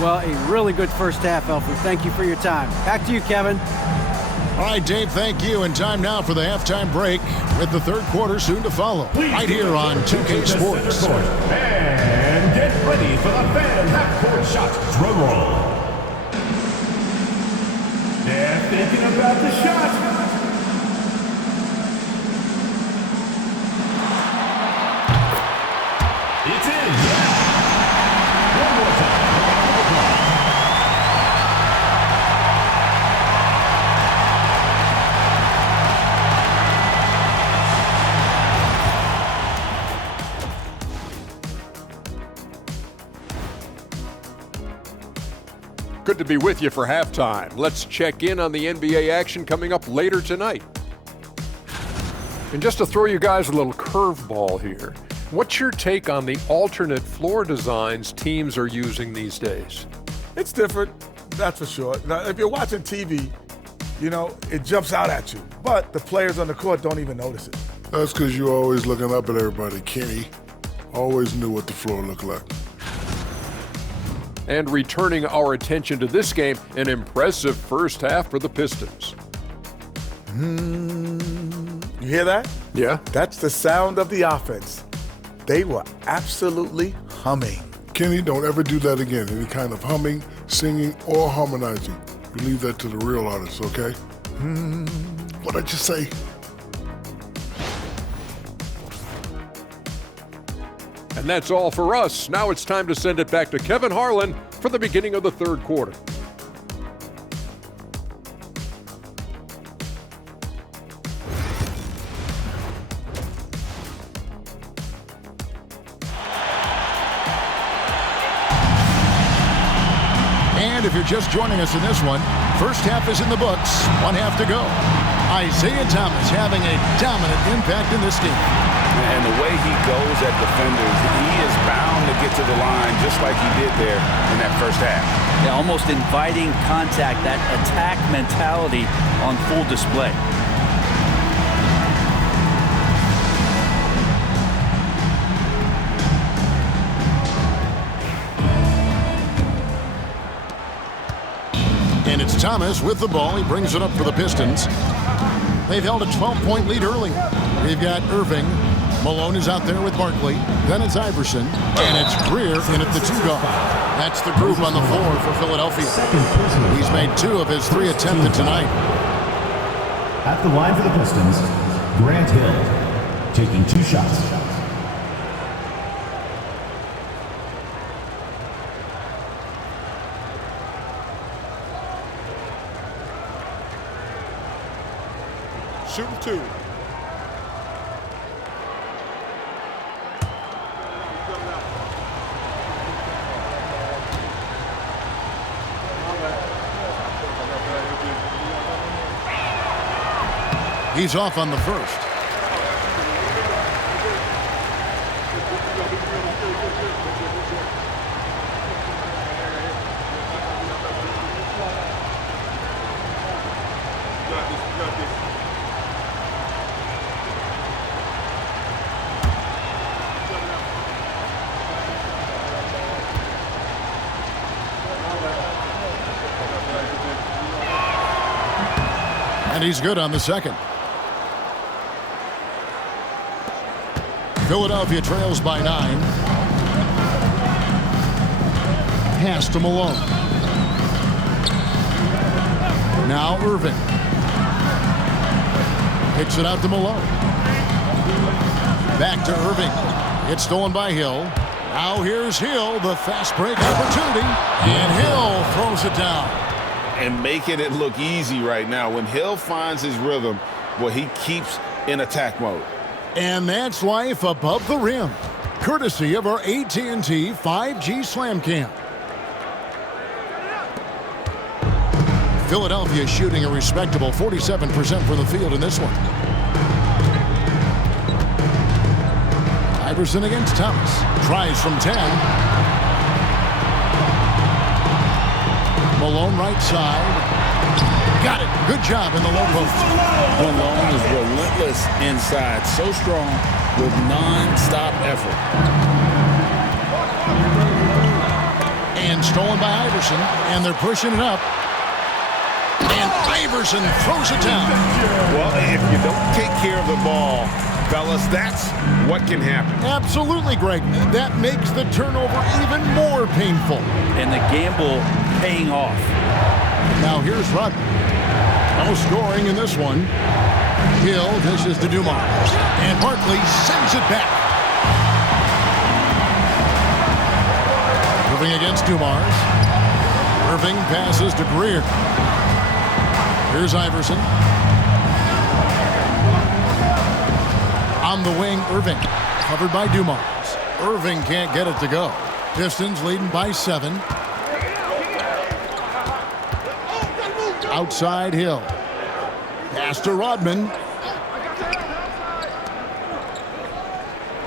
Well, a really good first half, Elfrid. Thank you for your time. Back to you, Kevin. All right, Dave, thank you. And time now for the halftime break with the third quarter soon to follow. Right here on 2K Sports. And get ready for the fan half-court shot drum roll. They're thinking about the shot. It's in. Yeah. One more time. Good to be with you for halftime. Let's check in on the NBA action coming up later tonight. And just to throw you guys a little curveball here, what's your take on the alternate floor designs teams are using these days? It's different, that's for sure. Now, if you're watching TV, you know, it jumps out at you. But the players on the court don't even notice it. That's because you're always looking up at everybody, Kenny. Always knew what the floor looked like. And returning our attention to this game, an impressive first half for the Pistons. You hear that? Yeah. That's the sound of the offense. They were absolutely humming. Kenny, don't ever do that again. Any kind of humming, singing, or harmonizing. You leave that to the real artists, okay? What'd I just say? And that's all for us. Now it's time to send it back to Kevin Harlan for the beginning of the third quarter. And if you're just joining us in this one, first half is in the books. One half to go. Isaiah Thomas having a dominant impact in this game. And the way he goes at defenders, he is bound to get to the line just like he did there in that first half. Yeah, almost inviting contact, that attack mentality on full display. And it's Thomas with the ball. He brings it up for the Pistons. They've held a 12-point lead early. We've got Irving. Malone is out there with Barkley. Then it's Iverson. And it's Greer in at the 2 guard. That's the group on the floor for Philadelphia. He's made 2 of his 3 attempted tonight. At the line for the Pistons, Grant Hill, taking 2 shots. Shooting 2. He's off on the first. And he's good on the second. Philadelphia trails by 9. Pass to Malone. Now Irving. Kicks it out to Malone. Back to Irving. It's stolen by Hill. Now here's Hill, the fast break opportunity. And Hill throws it down. And making it look easy right now. When Hill finds his rhythm, well, he keeps in attack mode. And that's life above the rim. courtesy of our AT&T 5G Slam Cam. Philadelphia shooting a respectable 47% from the field in this one. Iverson against Thomas. Tries from 10. Malone right side. Got it. Good job in the low post. Malone is relentless inside. So strong with non-stop effort. And stolen by Iverson. And they're pushing it up. And Iverson throws it down. Well, if you don't take care of the ball, fellas, that's what can happen. Absolutely, Greg. That makes the turnover even more painful. And the gamble paying off. Now here's Rodman. No scoring in this one. Hill dishes to Dumars. And Barkley sends it back. Moving against Dumars. Irving passes to Greer. Here's Iverson. On the wing, Irving. Covered by Dumars. Irving can't get it to go. Pistons leading by 7. Outside Hill. Pass to Rodman.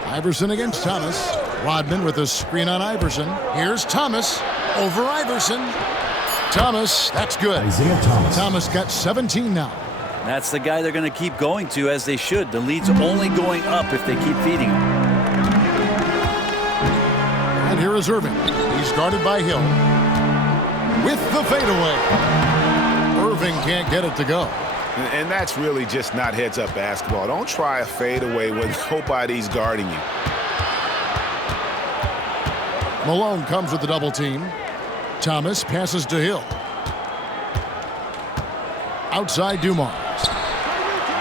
Iverson against Thomas. Rodman with a screen on Iverson. Here's Thomas over Iverson. Thomas, that's good. Isaiah Thomas. Thomas got 17 now. That's the guy they're going to keep going to, as they should. The lead's only going up if they keep feeding him. And here is Irving. He's guarded by Hill. With the fadeaway. Irving can't get it to go. And that's really just not heads-up basketball. Don't try a fadeaway when nobody's guarding you. Malone comes with the double team. Thomas passes to Hill. Outside Dumars.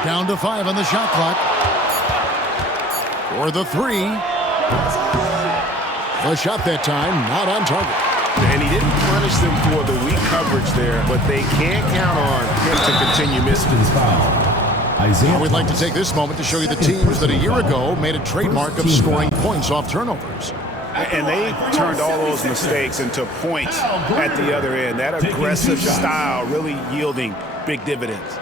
Down to 5 on the shot clock. For the 3. The shot that time, not on target. And he didn't punish them for the weak coverage there, but they can't count on him to continue missing. Now we'd like to take this moment to show you the teams that a year ago made a trademark of scoring points off turnovers. And they turned all those mistakes into points at the other end. That aggressive style really yielding big dividends.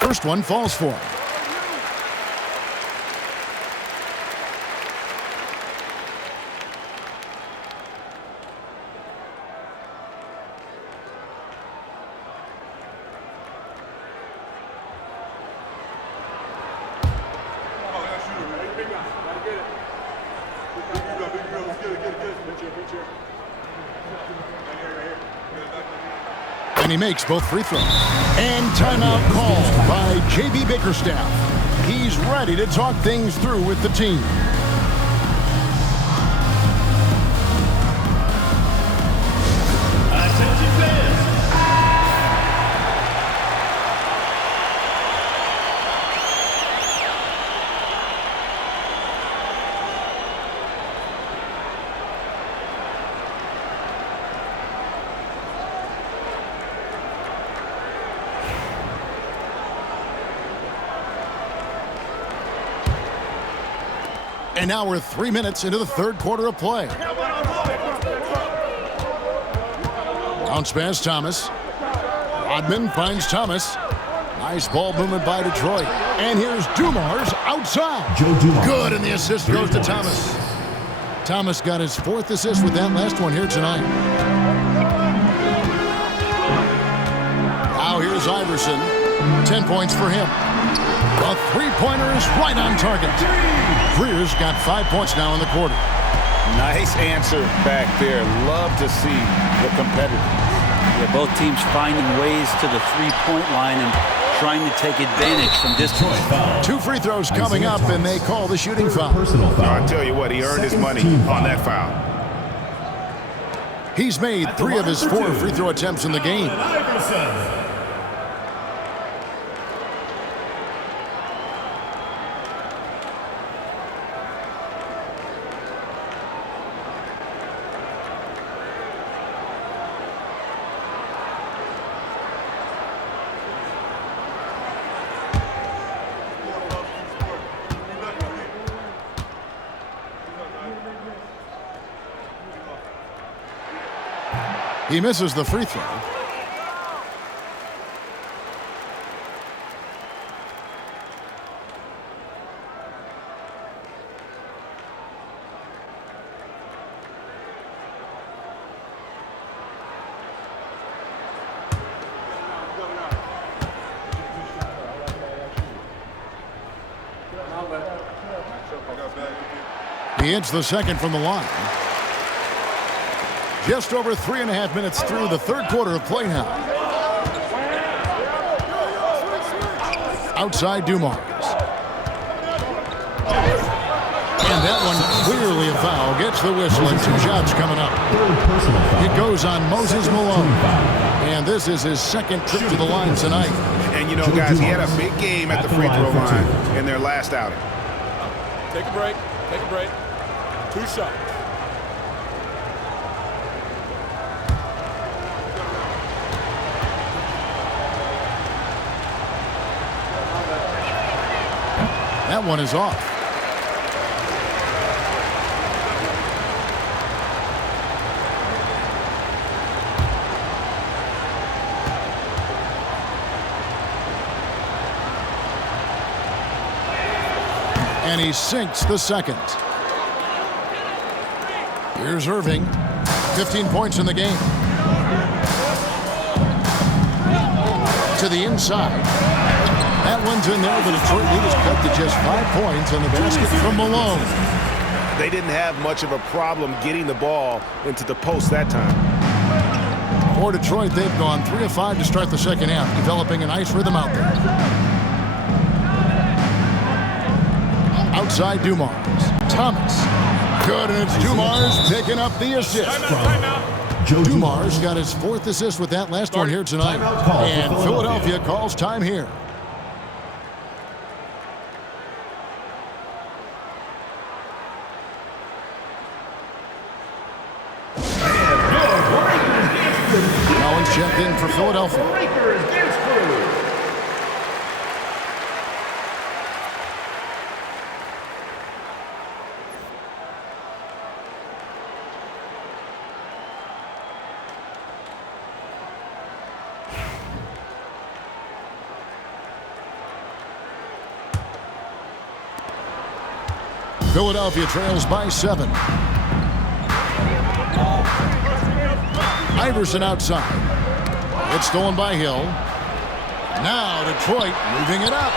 First one falls for him. And he makes both free throws. And timeout called by J.B. Bickerstaff. He's ready to talk things through with the team. And now we're 3 minutes into the third quarter of play. Bounce pass, Thomas. Rodman finds Thomas. Nice ball movement by Detroit. And here's Dumars outside. Good, and the assist goes to Thomas. Thomas got his 4th assist with that last one here tonight. Now here's Iverson. 10 points for him. The three-pointer is right on target. Greer's got 5 points now in the quarter. Nice answer back there. Love to see the competitors. Yeah, both teams finding ways to the three-point line and trying to take advantage from distance. 2 free throws coming up, and they call the shooting foul. I'll tell you what, he earned his money on that foul. He's made 3 of his 4 free throw attempts in the game. He misses the free throw. He hits the second from the line. Just over 3.5 minutes through the third quarter of play now. Outside Dumars. And that one clearly a foul. Gets the whistle and 2 shots coming up. It goes on Moses Malone. And this is his second trip to the line tonight. And you know, guys, he had a big game at the free throw line in their last outing. Take a break. Take a break. 2 shots. That one is off. And he sinks the second. Here's Irving. 15 points in the game. To the inside. That one's in there. The Detroit lead is cut to just 5 points on the basket from Malone. They didn't have much of a problem getting the ball into the post that time. For Detroit, they've gone 3 of 5 to start the second half, developing a nice rhythm out there. Outside Dumars. Thomas. Good, and it's Dumars picking up the assist. Dumars got his 4th assist with that last one here tonight. And Philadelphia calls time here. Collins checked in for Philadelphia. Philadelphia trails by 7. Iverson outside. It's stolen by Hill. Now Detroit moving it up.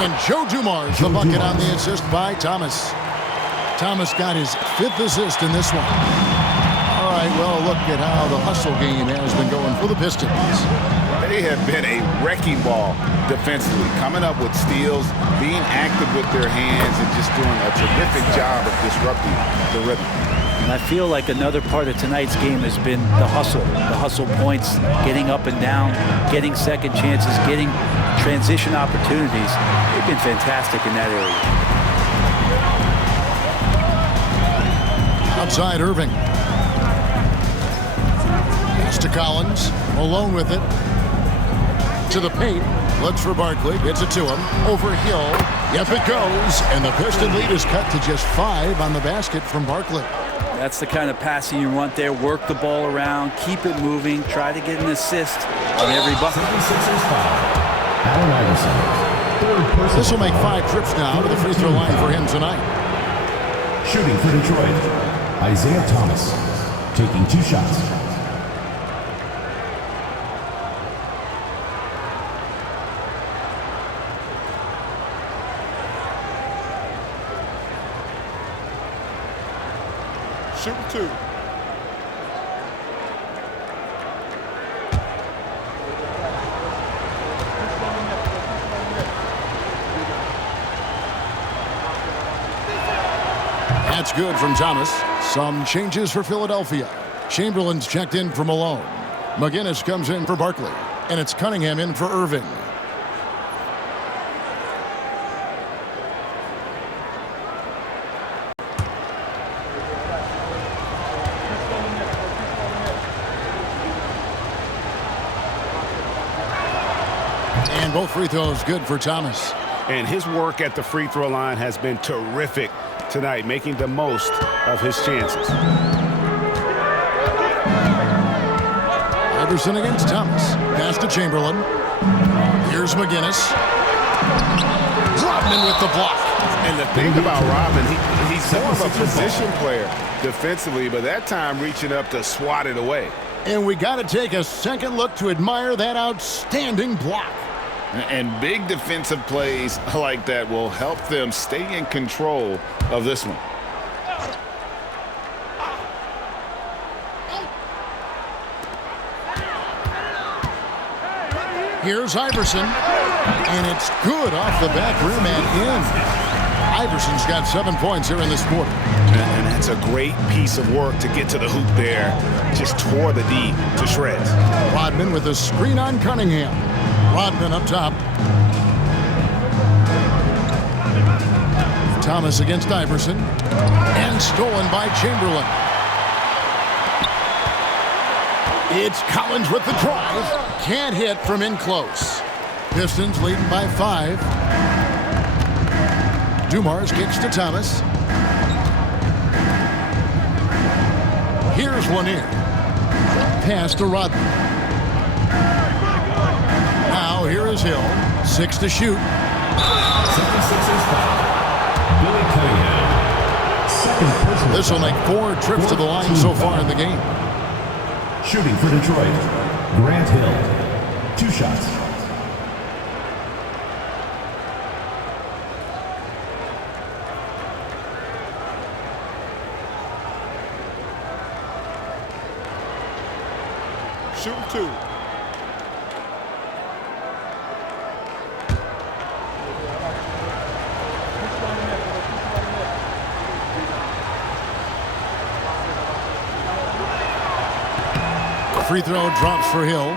And Joe Dumars the bucket on the assist by Thomas. Thomas got his 5th assist in this one. All right, well, look at how the hustle game has been going for the Pistons. They have been a wrecking ball defensively, coming up with steals, being active with their hands, and just doing a terrific job of disrupting the rhythm. And I feel like another part of tonight's game has been the hustle points, getting up and down, getting second chances, getting transition opportunities. They've been fantastic in that area. Outside Irving. Pass to Collins. Malone with it. To the paint. Looks for Barkley. Gets it to him. Over Hill. Yep, it goes. And the Piston lead is cut to just 5 on the basket from Barkley. That's the kind of passing you want there. Work the ball around. Keep it moving. Try to get an assist on every bucket. This will make 5 trips now to the free throw line for him tonight. Shooting for Detroit, Isaiah Thomas, taking 2 shots. Shooting 2. That's good from Thomas. Some changes for Philadelphia. Chamberlain's checked in for Malone. McGinnis comes in for Barkley. And it's Cunningham in for Irving. And both free throws good for Thomas. And his work at the free throw line has been terrific tonight, making the most of his chances. Iverson against Thomas. Pass to Chamberlain. Here's McGinnis. Rodman with the block. And the thing about Rodman, he's more of a position player defensively, but that time reaching up to swat it away. And we got to take a second look to admire that outstanding block. And big defensive plays like that will help them stay in control of this one. Here's Iverson, and it's good off the back rim and in. Iverson's got 7 points here in this quarter. And that's a great piece of work to get to the hoop there. Just tore the D to shreds. Rodman with a screen on Cunningham. Rodman up top. Thomas against Iverson. And stolen by Chamberlain. It's Collins with the drive. Can't hit from in close. Pistons leading by 5. Dumars kicks to Thomas. Here's Lanier. Pass to Rodman. Now here is Hill. 6 to shoot. 76ers foul. Billy Cunningham. Second personal. This will make 4 trips to the line so far in the game. Shooting for Detroit, Grant Hill. 2 shots. Shooting 2. Free throw drops for Hill.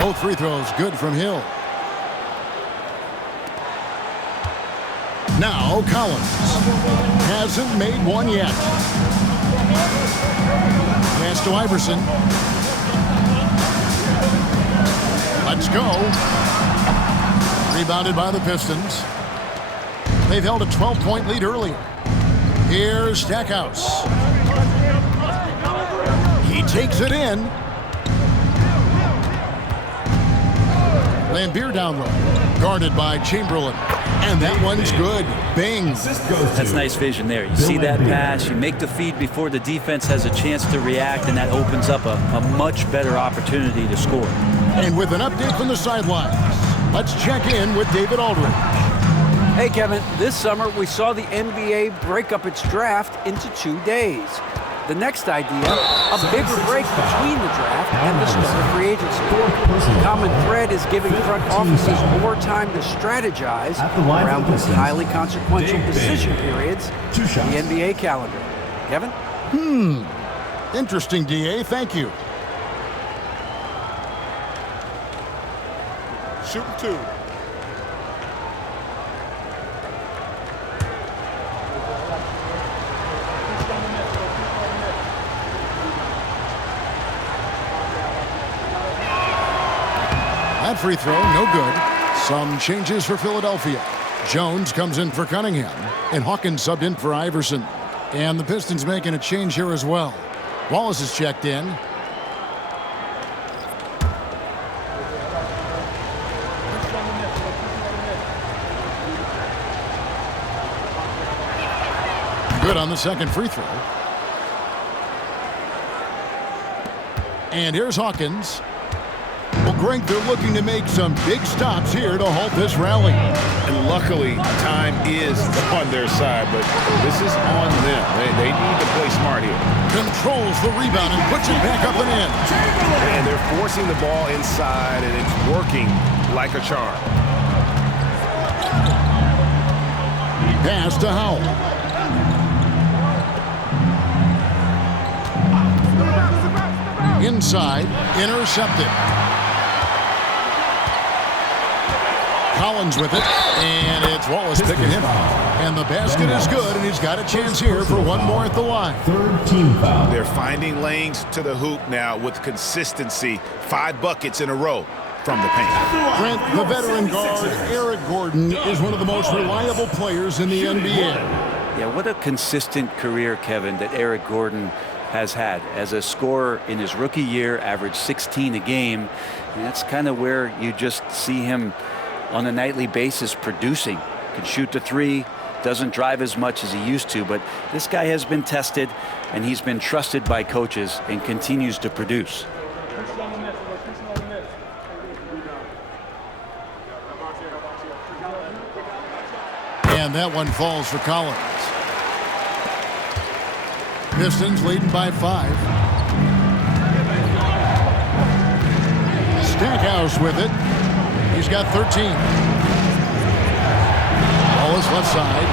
Both free throws good from Hill. Now Collins hasn't made one yet. Pass to Iverson. Let's go. Rebounded by the Pistons. They've held a 12-point lead earlier. Here's Stackhouse. He takes it in. Lambeer down low. Guarded by Chamberlain. And that one's good. Bing. That's nice vision there. You see that pass, you make the feed before the defense has a chance to react, and that opens up a much better opportunity to score. And with an update from the sidelines, let's check in with David Aldridge. Hey, Kevin, this summer we saw the NBA break up its draft into 2 days. The next idea, a bigger break between the draft and the start of free agency. The common thread is giving front offices more time to strategize around these highly consequential decision periods in the NBA calendar. Kevin? Interesting, DA. Thank you. Shooting 2. That free throw, no good. Some changes for Philadelphia. Jones comes in for Cunningham, and Hawkins subbed in for Iverson. And the Pistons making a change here as well. Wallace is checked in. Good on the second free throw. And here's Hawkins. Well, Greg, they're looking to make some big stops here to halt this rally. And luckily, time is on their side, but this is on them. They need to play smart here. Controls the rebound and puts it back up and in. And they're forcing the ball inside, and it's working like a charm. Pass to Howell. Inside, intercepted. Collins with it, and it's Wallace picking him up. And the basket is good, and he's got a chance here for one more at the line. Third team foul. They're finding lanes to the hoop now with consistency. 5 buckets in a row from the paint. Brent, the veteran guard, Eric Gordon, is one of the most reliable players in the NBA. Yeah, what a consistent career, Kevin, that Eric Gordon has had. As a scorer in his rookie year, averaged 16 a game. And that's kind of where you just see him on a nightly basis producing. Can shoot the 3, doesn't drive as much as he used to, but this guy has been tested and he's been trusted by coaches and continues to produce. And that one falls for Collins. Pistons leading by 5. Stackhouse with it. He's got 13. Wallace left side.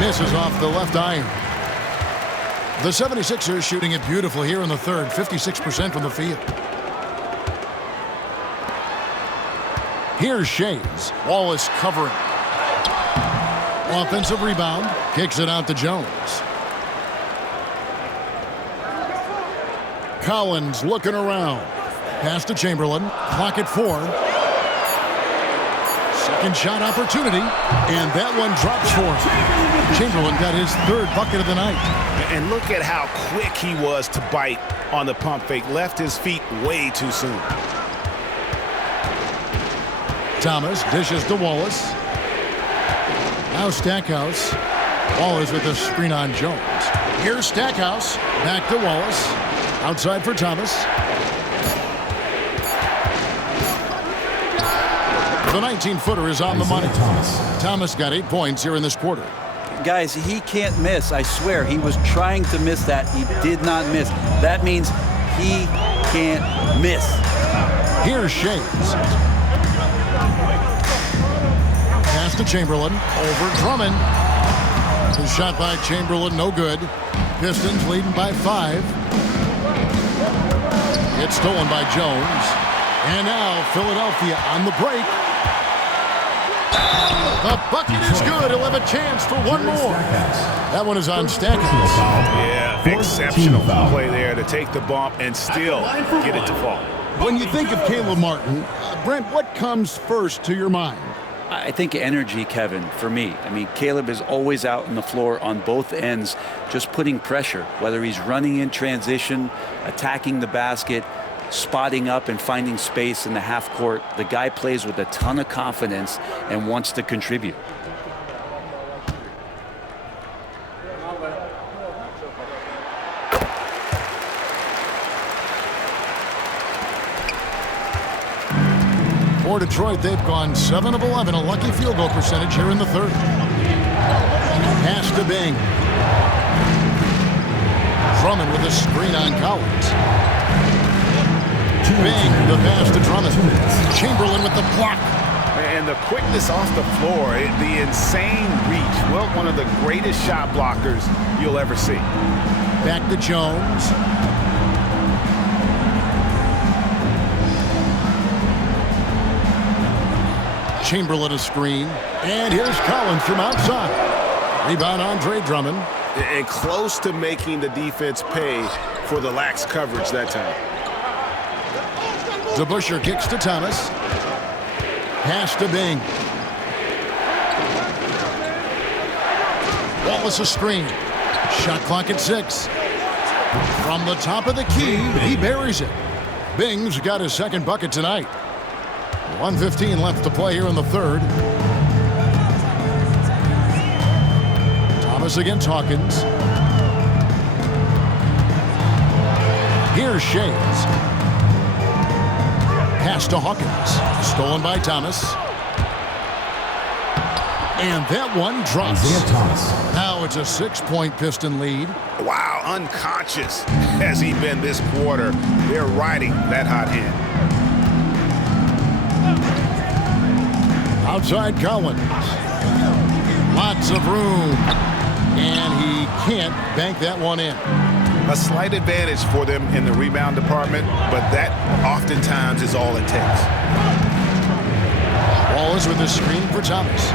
Misses off the left iron. The 76ers shooting it beautifully here in the third. 56% from the field. Here's Shays. Wallace covering. Offensive rebound. Kicks it out to Jones. Collins looking around. Pass to Chamberlain. Clock at 4. Second shot opportunity. And that one drops for him. Chamberlain got his 3rd bucket of the night. And look at how quick he was to bite on the pump fake. Left his feet way too soon. Thomas dishes to Wallace. Now Stackhouse. Wallace with the screen on Jones. Here's Stackhouse. Back to Wallace. Outside for Thomas. The 19-footer is on the money. Thomas got 8 points here in this quarter. Guys, he can't miss. I swear, he was trying to miss that. He did not miss. That means he can't miss. Here's Shays. Pass to Chamberlain. Over Drummond. The shot by Chamberlain, no good. Pistons leading by 5. It's stolen by Jones. And now Philadelphia on the break. The bucket is good. He'll have a chance for one more. That one is on Stackhouse. Yeah, exceptional play there to take the bump and still get it to fall. When you think of Caleb Martin, Brent, what comes first to your mind? I think energy, Kevin, for me. I mean, Caleb is always out on the floor on both ends, just putting pressure, whether he's running in transition, attacking the basket, spotting up and finding space in the half court. The guy plays with a ton of confidence and wants to contribute. For Detroit, they've gone 7 of 11, a lucky field goal percentage here in the third. Pass to Bing. Drummond with a screen on Collins. Bing, the pass to Drummond. Chamberlain with the block. And the quickness off the floor, the insane reach. Well, one of the greatest shot blockers you'll ever see. Back to Jones. Chamberlain a screen. And here's Collins from outside. Rebound Andre Drummond. And close to making the defense pay for the lax coverage that time. DeBusschere kicks to Thomas. Pass to Bing. Wallace a screen. Shot clock at 6. From the top of the key, he buries it. Bing's got his 2nd bucket tonight. 1:15 left to play here in the third. Thomas against Hawkins. Here's Shays. Pass to Hawkins. Stolen by Thomas. And that one drops. Now it's a 6-point Piston lead. Wow, unconscious has he been this quarter. They're riding that hot hand. Outside Collins. Lots of room. And he can't bank that one in. A slight advantage for them in the rebound department, but that oftentimes is all it takes. Wallace with the screen for Thomas.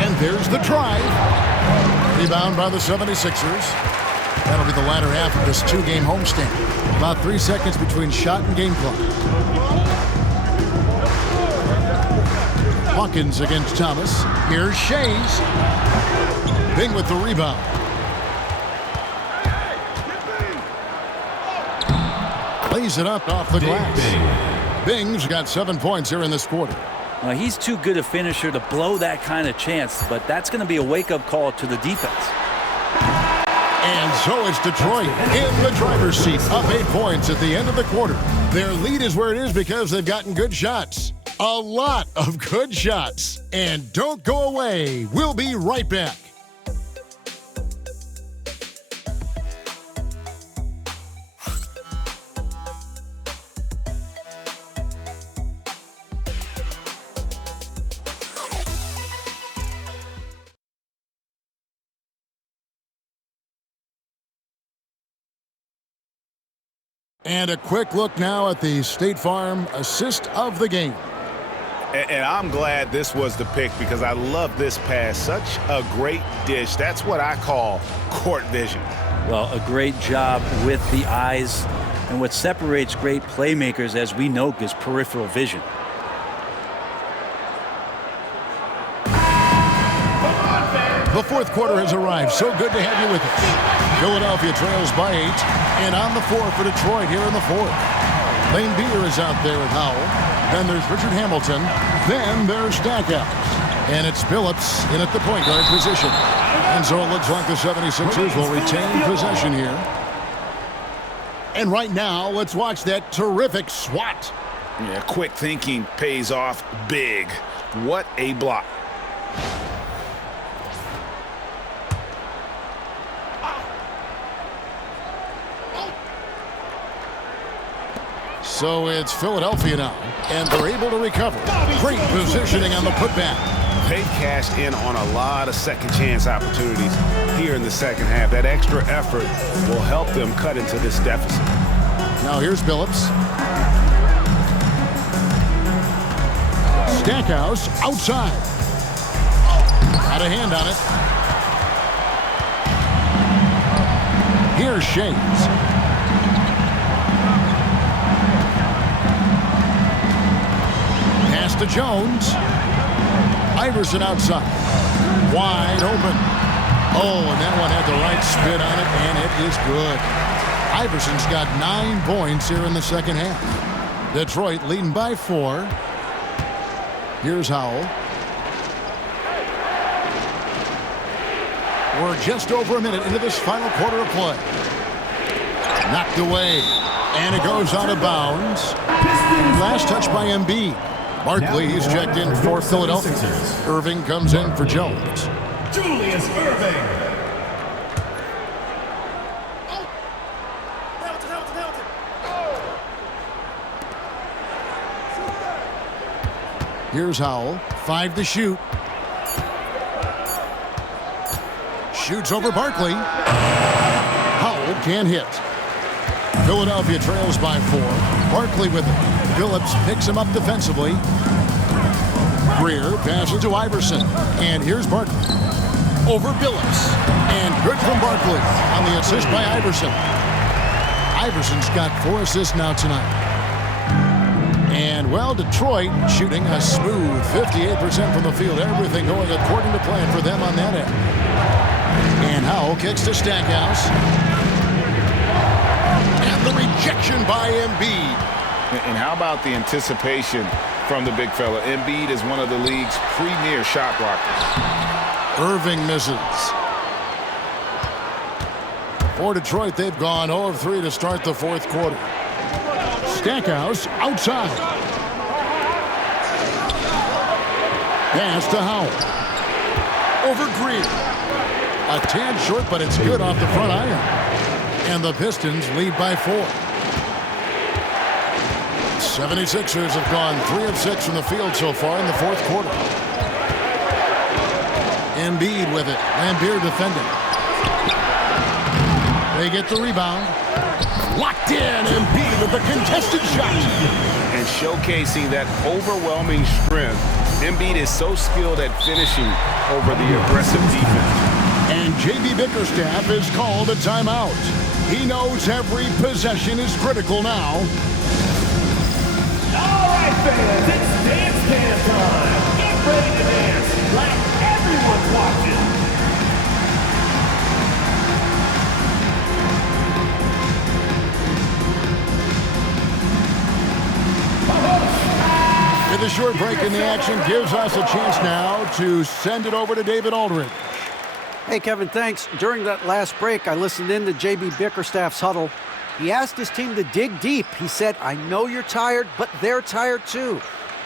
And there's the drive. Rebound by the 76ers. That'll be the latter half of this two-game homestand. About 3 seconds between shot and game clock. Hawkins against Thomas. Here's Shays. Bing with the rebound. Lays it up off the glass. Bing's got 7 points here in this quarter. Well, he's too good a finisher to blow that kind of chance, but that's going to be a wake-up call to the defense. And so it's Detroit in the driver's seat, up 8 points at the end of the quarter. Their lead is where it is because they've gotten good shots. A lot of good shots. And don't go away. We'll be right back. And a quick look now at the State Farm assist of the game. And I'm glad this was the pick because I love this pass. Such a great dish. That's what I call court vision. Well, a great job with the eyes. And what separates great playmakers, as we know, is peripheral vision. The fourth quarter has arrived. So good to have you with us. Philadelphia trails by 8. And on the floor for Detroit here in the fourth. Lane Beer is out there with Howell. Then there's Richard Hamilton. Then there's Stackhouse. And it's Phillips in at the point guard position. And so it looks like the 76ers will retain possession here. And right now, let's watch that terrific swat. Yeah, quick thinking pays off big. What a block. So it's Philadelphia now, and they're able to recover. Great positioning on the putback. They've cashed in on a lot of second chance opportunities here in the second half. That extra effort will help them cut into this deficit. Now here's Phillips. Stackhouse outside. Had a hand on it. Here's Shays. Pass to Jones. Iverson outside. Wide open. Oh, and that one had the right spin on it, and it is good. Iverson's got 9 points here in the second half. Detroit leading by 4. Here's Howell. We're just over a minute into this final quarter of play. Knocked away. And it goes out of bounds. Last touch by Embiid. Barkley, he's checked in for Philadelphia. Irving comes in for Jones. Julius Irving. Here's Howell. 5 to shoot. Shoots over Barkley. Howell can't hit. Philadelphia trails by 4. Barkley with it. Phillips picks him up defensively. Greer passes to Iverson. And here's Barkley. Over Phillips. And good from Barkley on the assist by Iverson. Iverson's got 4 assists now tonight. And, well, Detroit shooting a smooth 58% from the field. Everything going according to plan for them on that end. And Howell kicks to Stackhouse. And the rejection by Embiid. And how about the anticipation from the big fella? Embiid is one of the league's premier shot blockers. Irving misses. For Detroit, they've gone 0 of 3 to start the fourth quarter. Stackhouse outside. Pass to Howell. Over Greer. A tad short, but it's good off the front iron. And the Pistons lead by 4. 76ers have gone 3 of 6 from the field so far in the fourth quarter. Embiid with it. Lambeer defending. They get the rebound. Locked in. Embiid with a contested shot. And showcasing that overwhelming strength Embiid is so skilled at finishing over the aggressive defense. And J.B. Bickerstaff is called a timeout. He knows every possession is critical now. All right, fans, it's dance can time. Get ready to dance like everyone's watching. With a short break in the action gives us a chance now to send it over to David Aldridge. Hey, Kevin, thanks. During that last break, I listened in to J.B. Bickerstaff's huddle. He asked his team to dig deep. He said, I know you're tired, but they're tired too.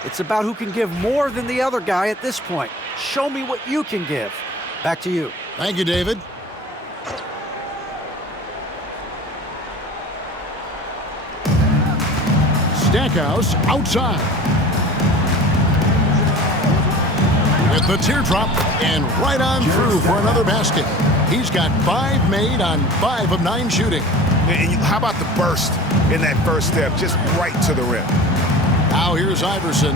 It's about who can give more than the other guy at this point. Show me what you can give. Back to you. Thank you, David. Stackhouse outside. With the teardrop and right on through for another basket. He's got 5 made on 5 of 9 shooting. And how about the burst in that first step, just right to the rim? Now here's Iverson.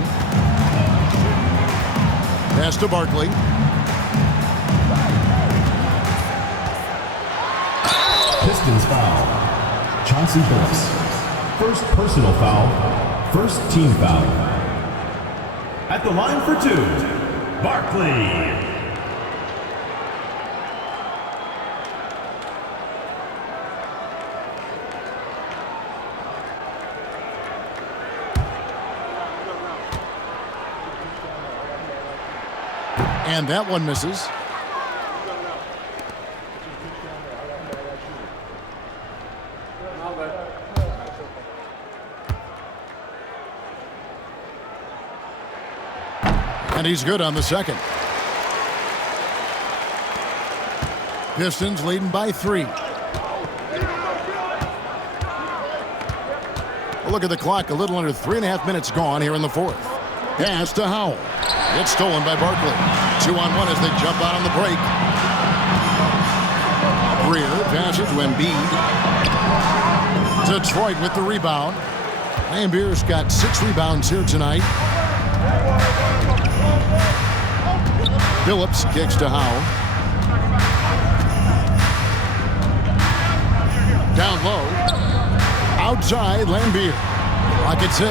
Pass to Barkley. Pistons foul. Chauncey Billups. First personal foul. First team foul. At the line for 2. Barkley. And that one misses. And he's good on the second. Pistons leading by 3. Look at the clock, a little under 3.5 minutes gone here in the 4th. Pass to Howell. It's stolen by Barkley. 2-on-1 as they jump out on the break. Greer passes to Embiid. Detroit with the rebound. Lambeer's got 6 rebounds here tonight. Billups kicks to Howell. Down low. Outside, Lambeer. Rocket 6.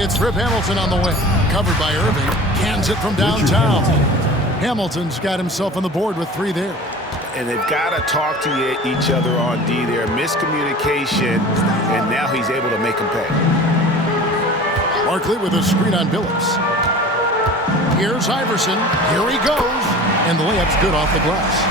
It's Rip Hamilton on the way. Covered by Irving. Cans it from downtown. Hamilton's got himself on the board with 3 there. And they've got to talk to each other on D there. Miscommunication, and now he's able to make him pay. Barkley with a screen on Billups. Here's Iverson. Here he goes. And the layup's good off the glass.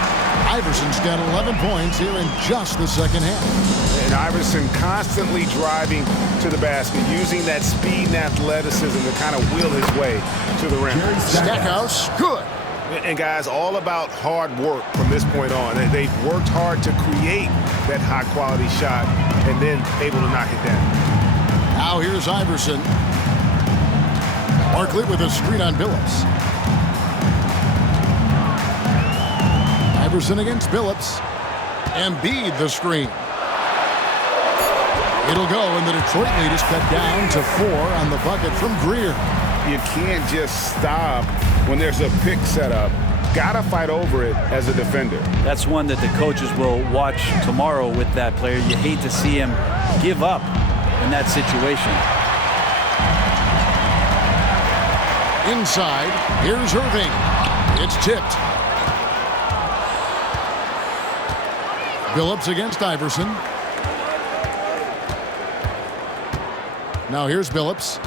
Iverson's got 11 points here in just the second half. And Iverson constantly driving to the basket, using that speed and athleticism to kind of wheel his way to the rim. Stackhouse, good. And guys, all about hard work from this point on. They've worked hard to create that high-quality shot and then able to knock it down. Now here's Iverson. Barkley with a screen on Billups. Iverson against Billups. Embiid the screen. It'll go, and the Detroit lead is cut down to 4 on the bucket from Greer. You can't just stop when there's a pick set up. Gotta fight over it as a defender. That's one that the coaches will watch tomorrow with that player. You hate to see him give up in that situation. Inside, here's Irving. It's tipped. Billups against Iverson. Now here's Billups.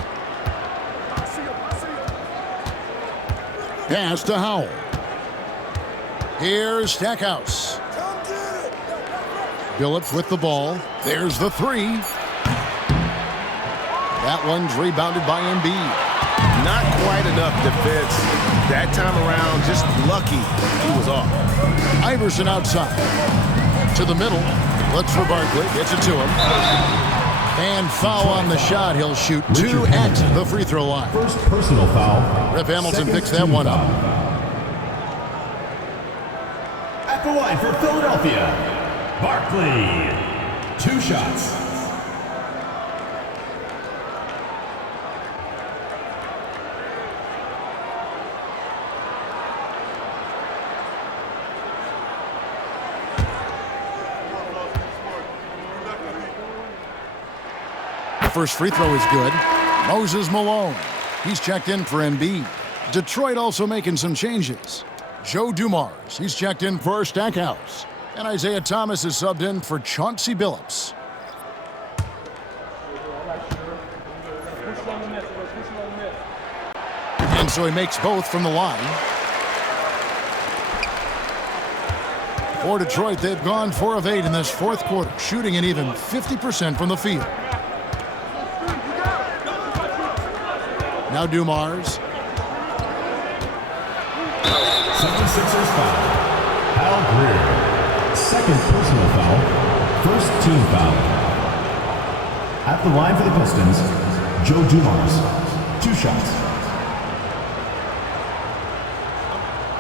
Pass to Howell. Here's Stackhouse. Billups with the ball. There's the 3. That one's rebounded by Embiid. Not quite enough defense. That time around, just lucky he was off. Iverson outside. To the middle. Looks for Barkley. Gets it to him. And foul on the shot. He'll shoot 2 at the free throw line. First personal foul. Rip Hamilton picks that one up. At the line for Philadelphia, Barkley. 2 shots. First free throw is good. Moses Malone. He's checked in for Embiid. Detroit also making some changes. Joe Dumars. He's checked in for Stackhouse. And Isaiah Thomas is subbed in for Chauncey Billups. And so he makes both from the line. For Detroit, they've gone 4 of 8 in this fourth quarter, shooting an even 50% from the field. Now Dumars. 76ers foul. Al Greer. Second personal foul. First team foul. At the line for the Pistons, Joe Dumars. 2 shots.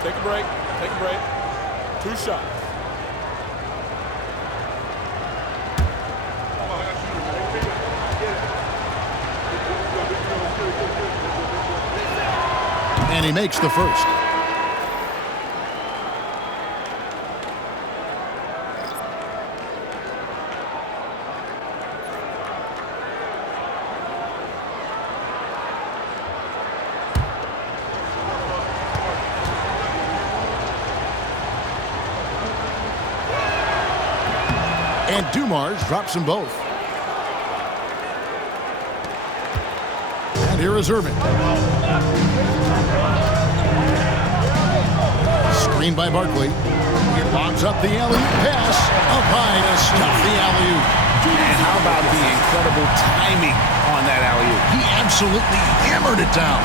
Take a break. Take a break. 2 shots. And he makes the first. And Dumars drops them both. And here is Irving. Screened by Barkley. He lobs up the alley-oop pass. Up high to stuff the alley-oop. And how about the incredible timing on that alley-oop? He absolutely hammered it down.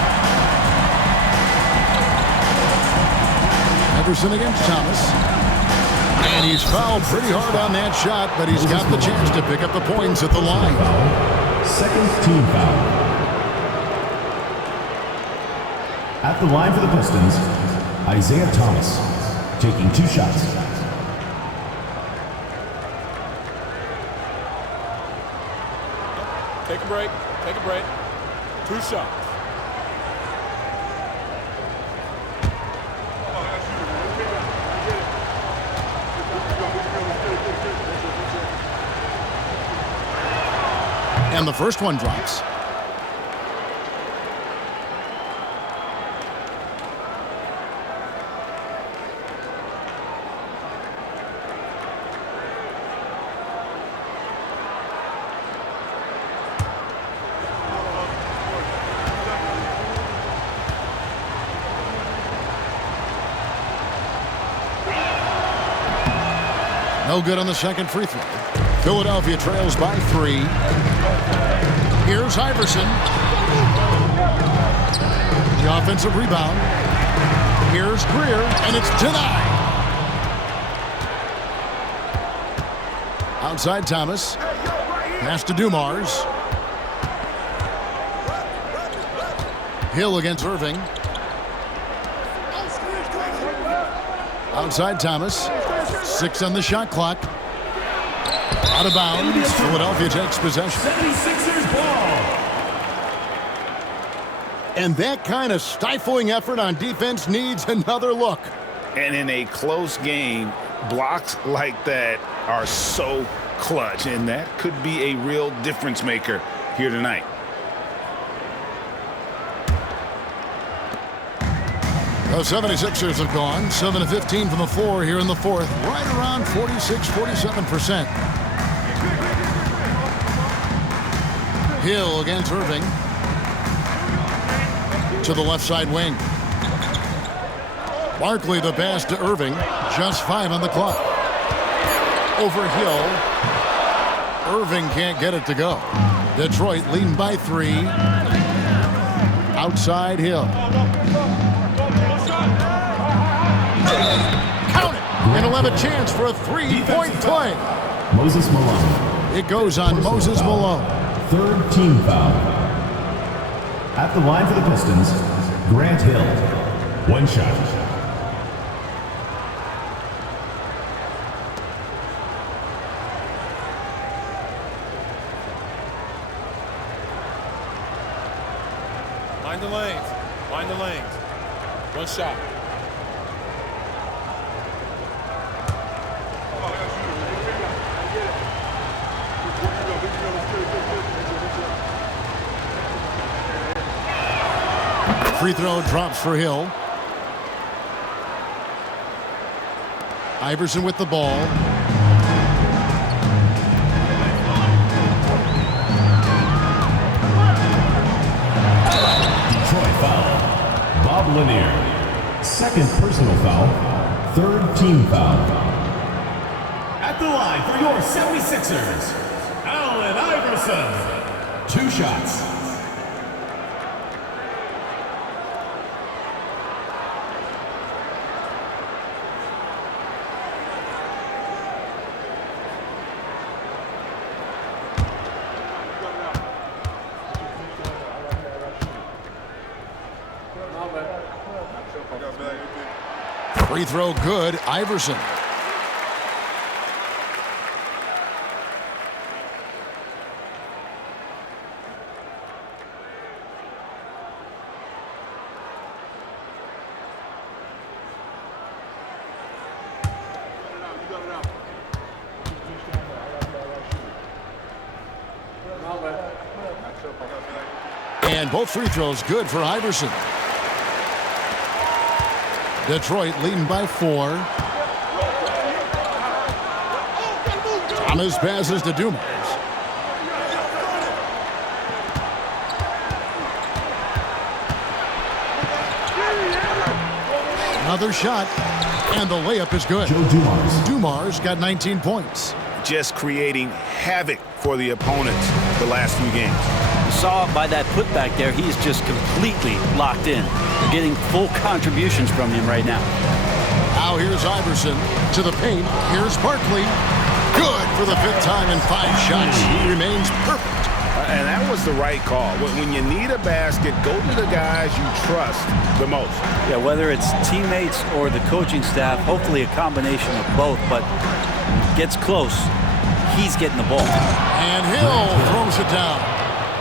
Everson against Thomas. And he's fouled pretty hard on that shot, but he's got the chance to pick up the points at the line. Second team foul. At the line for the Pistons, Isaiah Thomas, taking 2 shots. Take a break. Take a break. 2 shots. And the first one drops. No good on the second free throw. Philadelphia trails by 3. Here's Iverson. The offensive rebound. Here's Greer, and it's denied. Outside Thomas. Pass to Dumars. Hill against Irving. Outside Thomas. 6 on the shot clock. Out of bounds. Philadelphia takes possession. 76ers ball. And that kind of stifling effort on defense needs another look. And in a close game, blocks like that are so clutch, and that could be a real difference maker here tonight. The 76ers have gone 7 of 15 from the floor here in the fourth, right around 46-47%. Hill against Irving. To the left side wing. Barkley the pass to Irving. Just 5 on the clock. Over Hill. Irving can't get it to go. Detroit leading by 3. Outside Hill. Count it! And he'll have a chance for a 3-point play. Moses Malone. It goes on Moses Malone. Third team foul. At the line for the Pistons, Grant Hill. 1 shot. Mind the lanes. Mind the lanes. 1 shot. Free throw drops for Hill. Iverson with the ball. Detroit foul. Bob Lanier. Second personal foul. Third team foul. At the line for your 76ers, Allen Iverson. 2 shots. Free throw good, Iverson. And both free throws good for Iverson. Detroit leading by 4. Thomas passes to Dumars. Another shot, and the layup is good. Joe Dumars. Dumars got 19 points. Just creating havoc for the opponents the last few games. You saw by that putback there, he's just completely locked in. You're getting full contributions from him right now. Now here's Iverson to the paint. Here's Barkley. Good for the 5th time in 5 shots. He remains perfect. And that was the right call. When you need a basket, go to the guys you trust the most. Yeah, whether it's teammates or the coaching staff, hopefully a combination of both, but gets close. He's getting the ball. And Hill throws it down.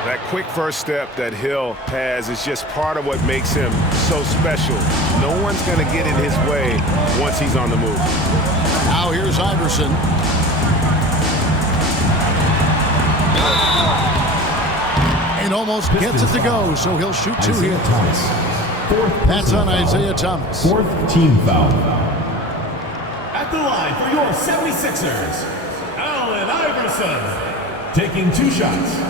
That quick first step that Hill has is just part of what makes him so special. No one's going to get in his way once he's on the move. Now here's Iverson. And almost gets it to go, so he'll shoot 2 here. That's on Isaiah Thomas. 4th team foul. At the line for your 76ers, Allen Iverson. Taking 2 shots.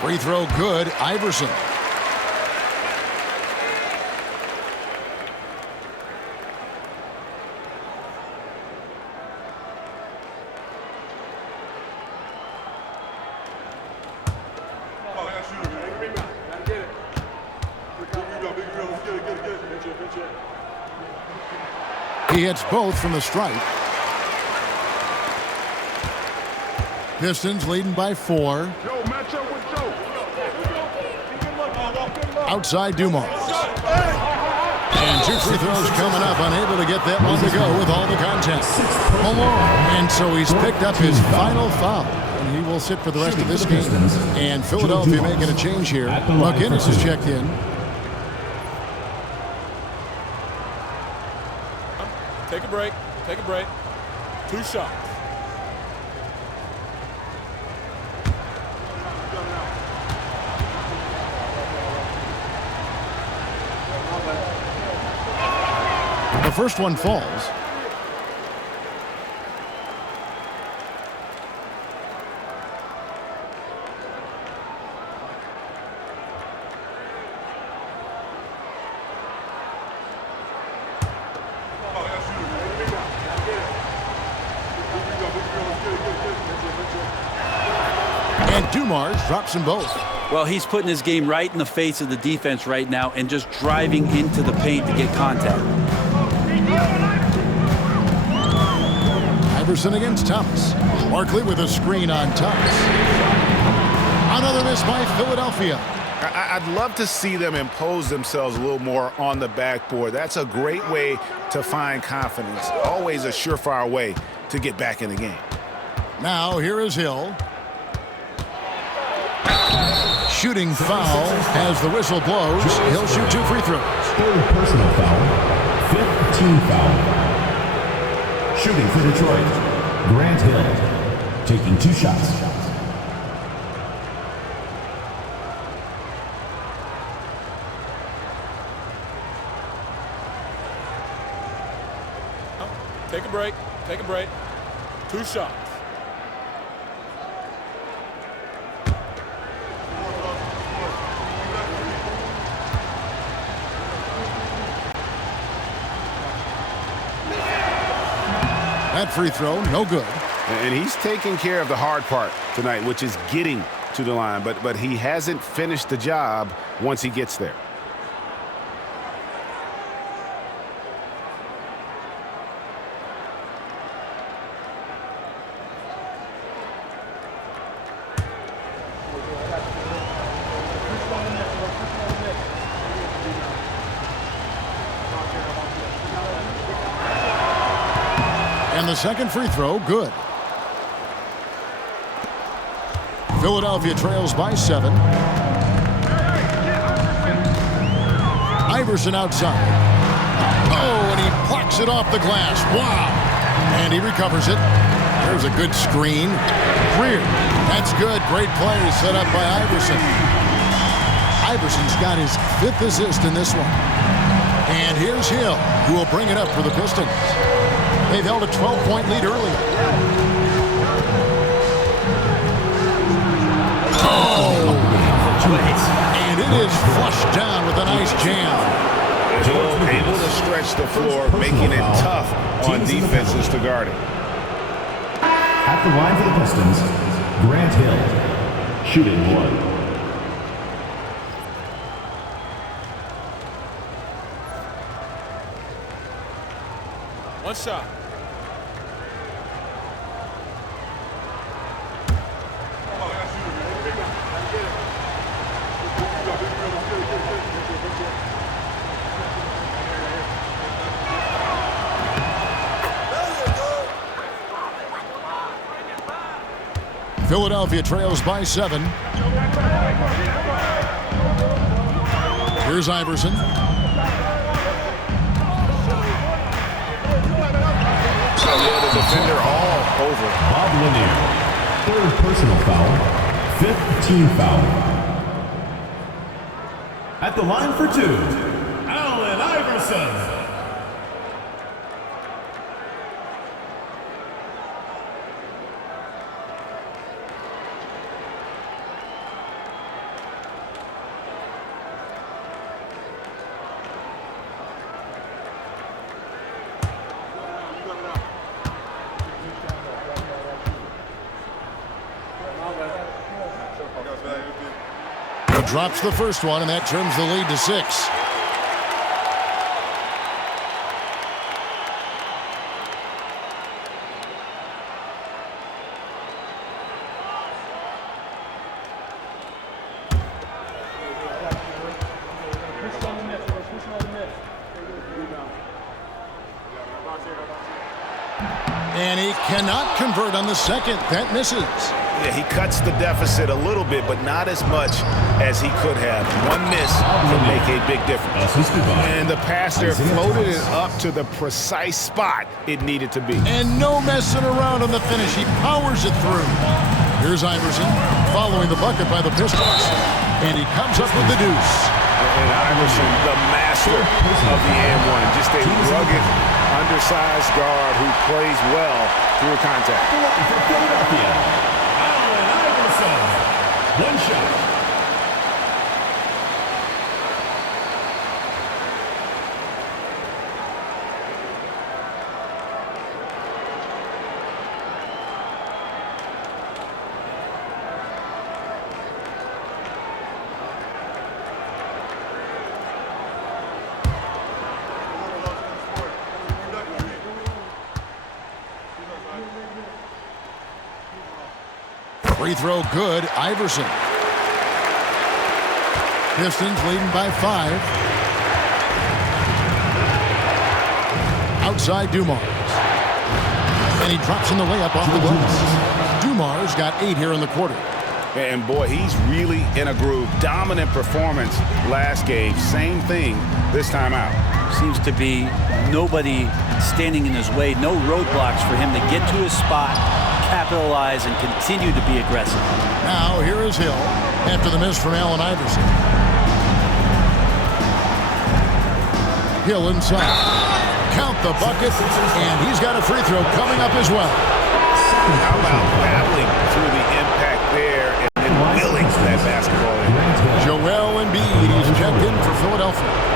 Free throw good, Iverson. He hits both from the stripe. Pistons leading by 4. Outside Dumars. And 2 free throws coming up, unable to get that one to go with all the contact. And so he's picked up his final foul. And he will sit for the rest of this game. And Philadelphia making a change here. McGinnis is checked in. Take a break. Take a break. 2 shots. The first one falls. And Dumars drops them both. Well, he's putting his game right in the face of the defense right now and just driving into the paint to get contact. Iverson against Thomas. Barkley with a screen on Thomas. Another miss by Philadelphia. I'd love to see them impose themselves a little more on the backboard. That's a great way to find confidence. Always a surefire way to get back in the game. Now here is Hill. shooting foul. As the whistle blows, he'll shoot 2 free throws. Third personal foul. Fifth team foul. Shooting for Detroit, Grant Hill, taking 2 shots. Take a break. Take a break. 2 shots. That free throw, no good. And he's taking care of the hard part tonight, which is getting to the line. But he hasn't finished the job once he gets there. And the second free throw, good. Philadelphia trails by 7. Iverson outside. Oh, and he plucks it off the glass. Wow. And he recovers it. There's a good screen. Greer. That's good. Great play set up by Iverson. Iverson's got his 5th assist in this one. And here's Hill, who will bring it up for the Pistons. They've held a 12-point lead earlier. Oh! And it is flushed down with a nice jam. Hill able to stretch the floor, making it tough on defenses to guard it. At the line for the Pistons, Grant Hill, shooting 1. One shot. Philadelphia trails by 7. Here's Iverson. The defender all over. Bob Lanier, 3rd personal foul, 5th team foul. At the line for 2, Allen Iverson. He drops the first one, and that turns the lead to 6. And he cannot convert on the second. That misses. Yeah, he cuts the deficit a little bit, but not as much as he could have. One miss can make a big difference. And the pass there floated it up to the precise spot it needed to be. And no messing around on the finish. He powers it through. Here's Iverson following the bucket by the Pistons. And he comes up with the deuce. And Iverson, the master of the and-one. Just a rugged, undersized guard who plays well through contact. One shot. Free throw good. Iverson. Pistons leading by 5. Outside Dumars. And he drops in the layup off the glass. Dumars got 8 here in the quarter. And boy, he's really in a groove. Dominant performance last game. Same thing this time out. Seems to be nobody standing in his way, no roadblocks for him to get to his spot, capitalize, and continue to be aggressive. Now here is Hill after the miss from Allen Iverson. Hill inside. Count the bucket, and he's got a free throw coming up as well. How about battling through the impact there and willing that basketball in? Joel Embiid, he's checked in for Philadelphia.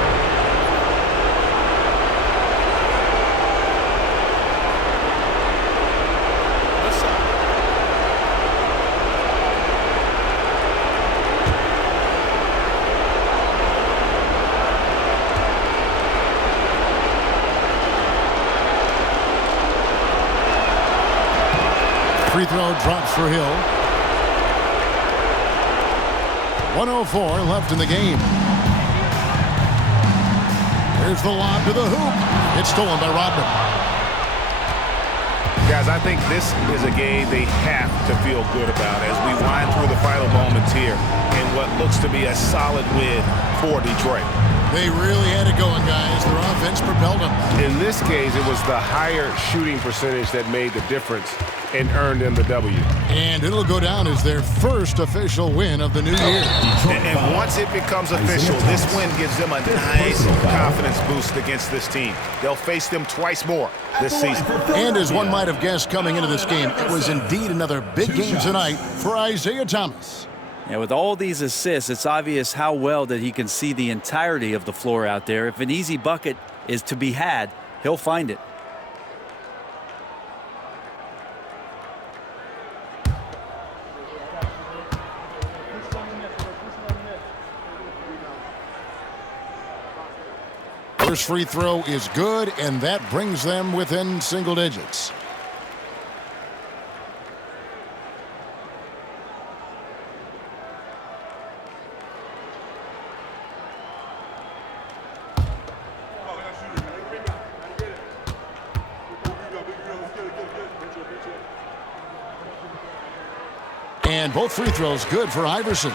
Free throw drops for Hill. 1:04 left in the game. There's the lob to the hoop. It's stolen by Rodman. Guys, I think this is a game they have to feel good about as we wind through the final moments here in what looks to be a solid win for Detroit. They really had it going, guys. Their offense propelled them. In this case, it was the higher shooting percentage that made the difference and earned them the W. And it'll go down as their first official win of the new year. And once it becomes official, this win gives them a nice confidence boost against this team. They'll face them twice more this season. And as one might have guessed coming into this game, it was indeed another big game tonight for Isaiah Thomas. Yeah, with all these assists, it's obvious how well that he can see the entirety of the floor out there. If an easy bucket is to be had, he'll find it. First free throw is good, and that brings them within single digits. And both free throws good for Iverson.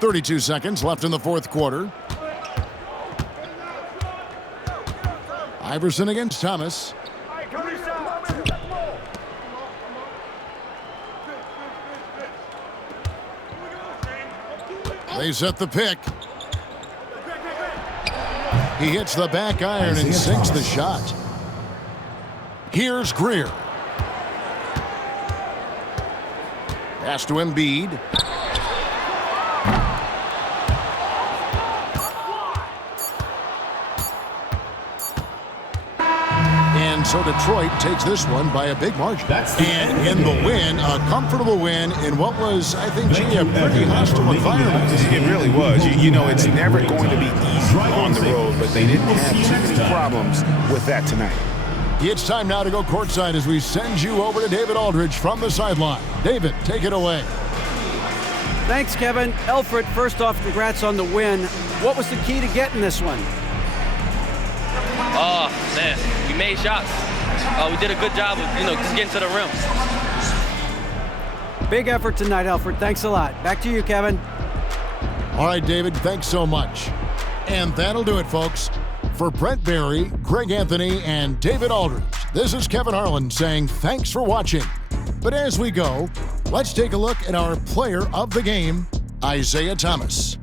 .32 seconds left in the fourth quarter. Iverson against Thomas. They set the pick. He hits the back iron and sinks the shot. Here's Greer. Pass to Embiid. And so Detroit takes this one by a big margin. And in the win, a comfortable win in what was, I think, a pretty hostile environment. It really was. You know, it's never going to be easy on the road, but they didn't have too many problems with that tonight. It's time now to go courtside as we send you over to David Aldridge from the sideline. David, take it away. Thanks, Kevin. Elfrid, first off, congrats on the win. What was the key to getting this one? Oh, man, we made shots. We did a good job of, just getting to the rim. Big effort tonight, Elfrid. Thanks a lot. Back to you, Kevin. All right, David, thanks so much. And that'll do it, folks. For Brent Barry, Greg Anthony, and David Aldridge, this is Kevin Harlan saying thanks for watching. But as we go, let's take a look at our player of the game, Isaiah Thomas.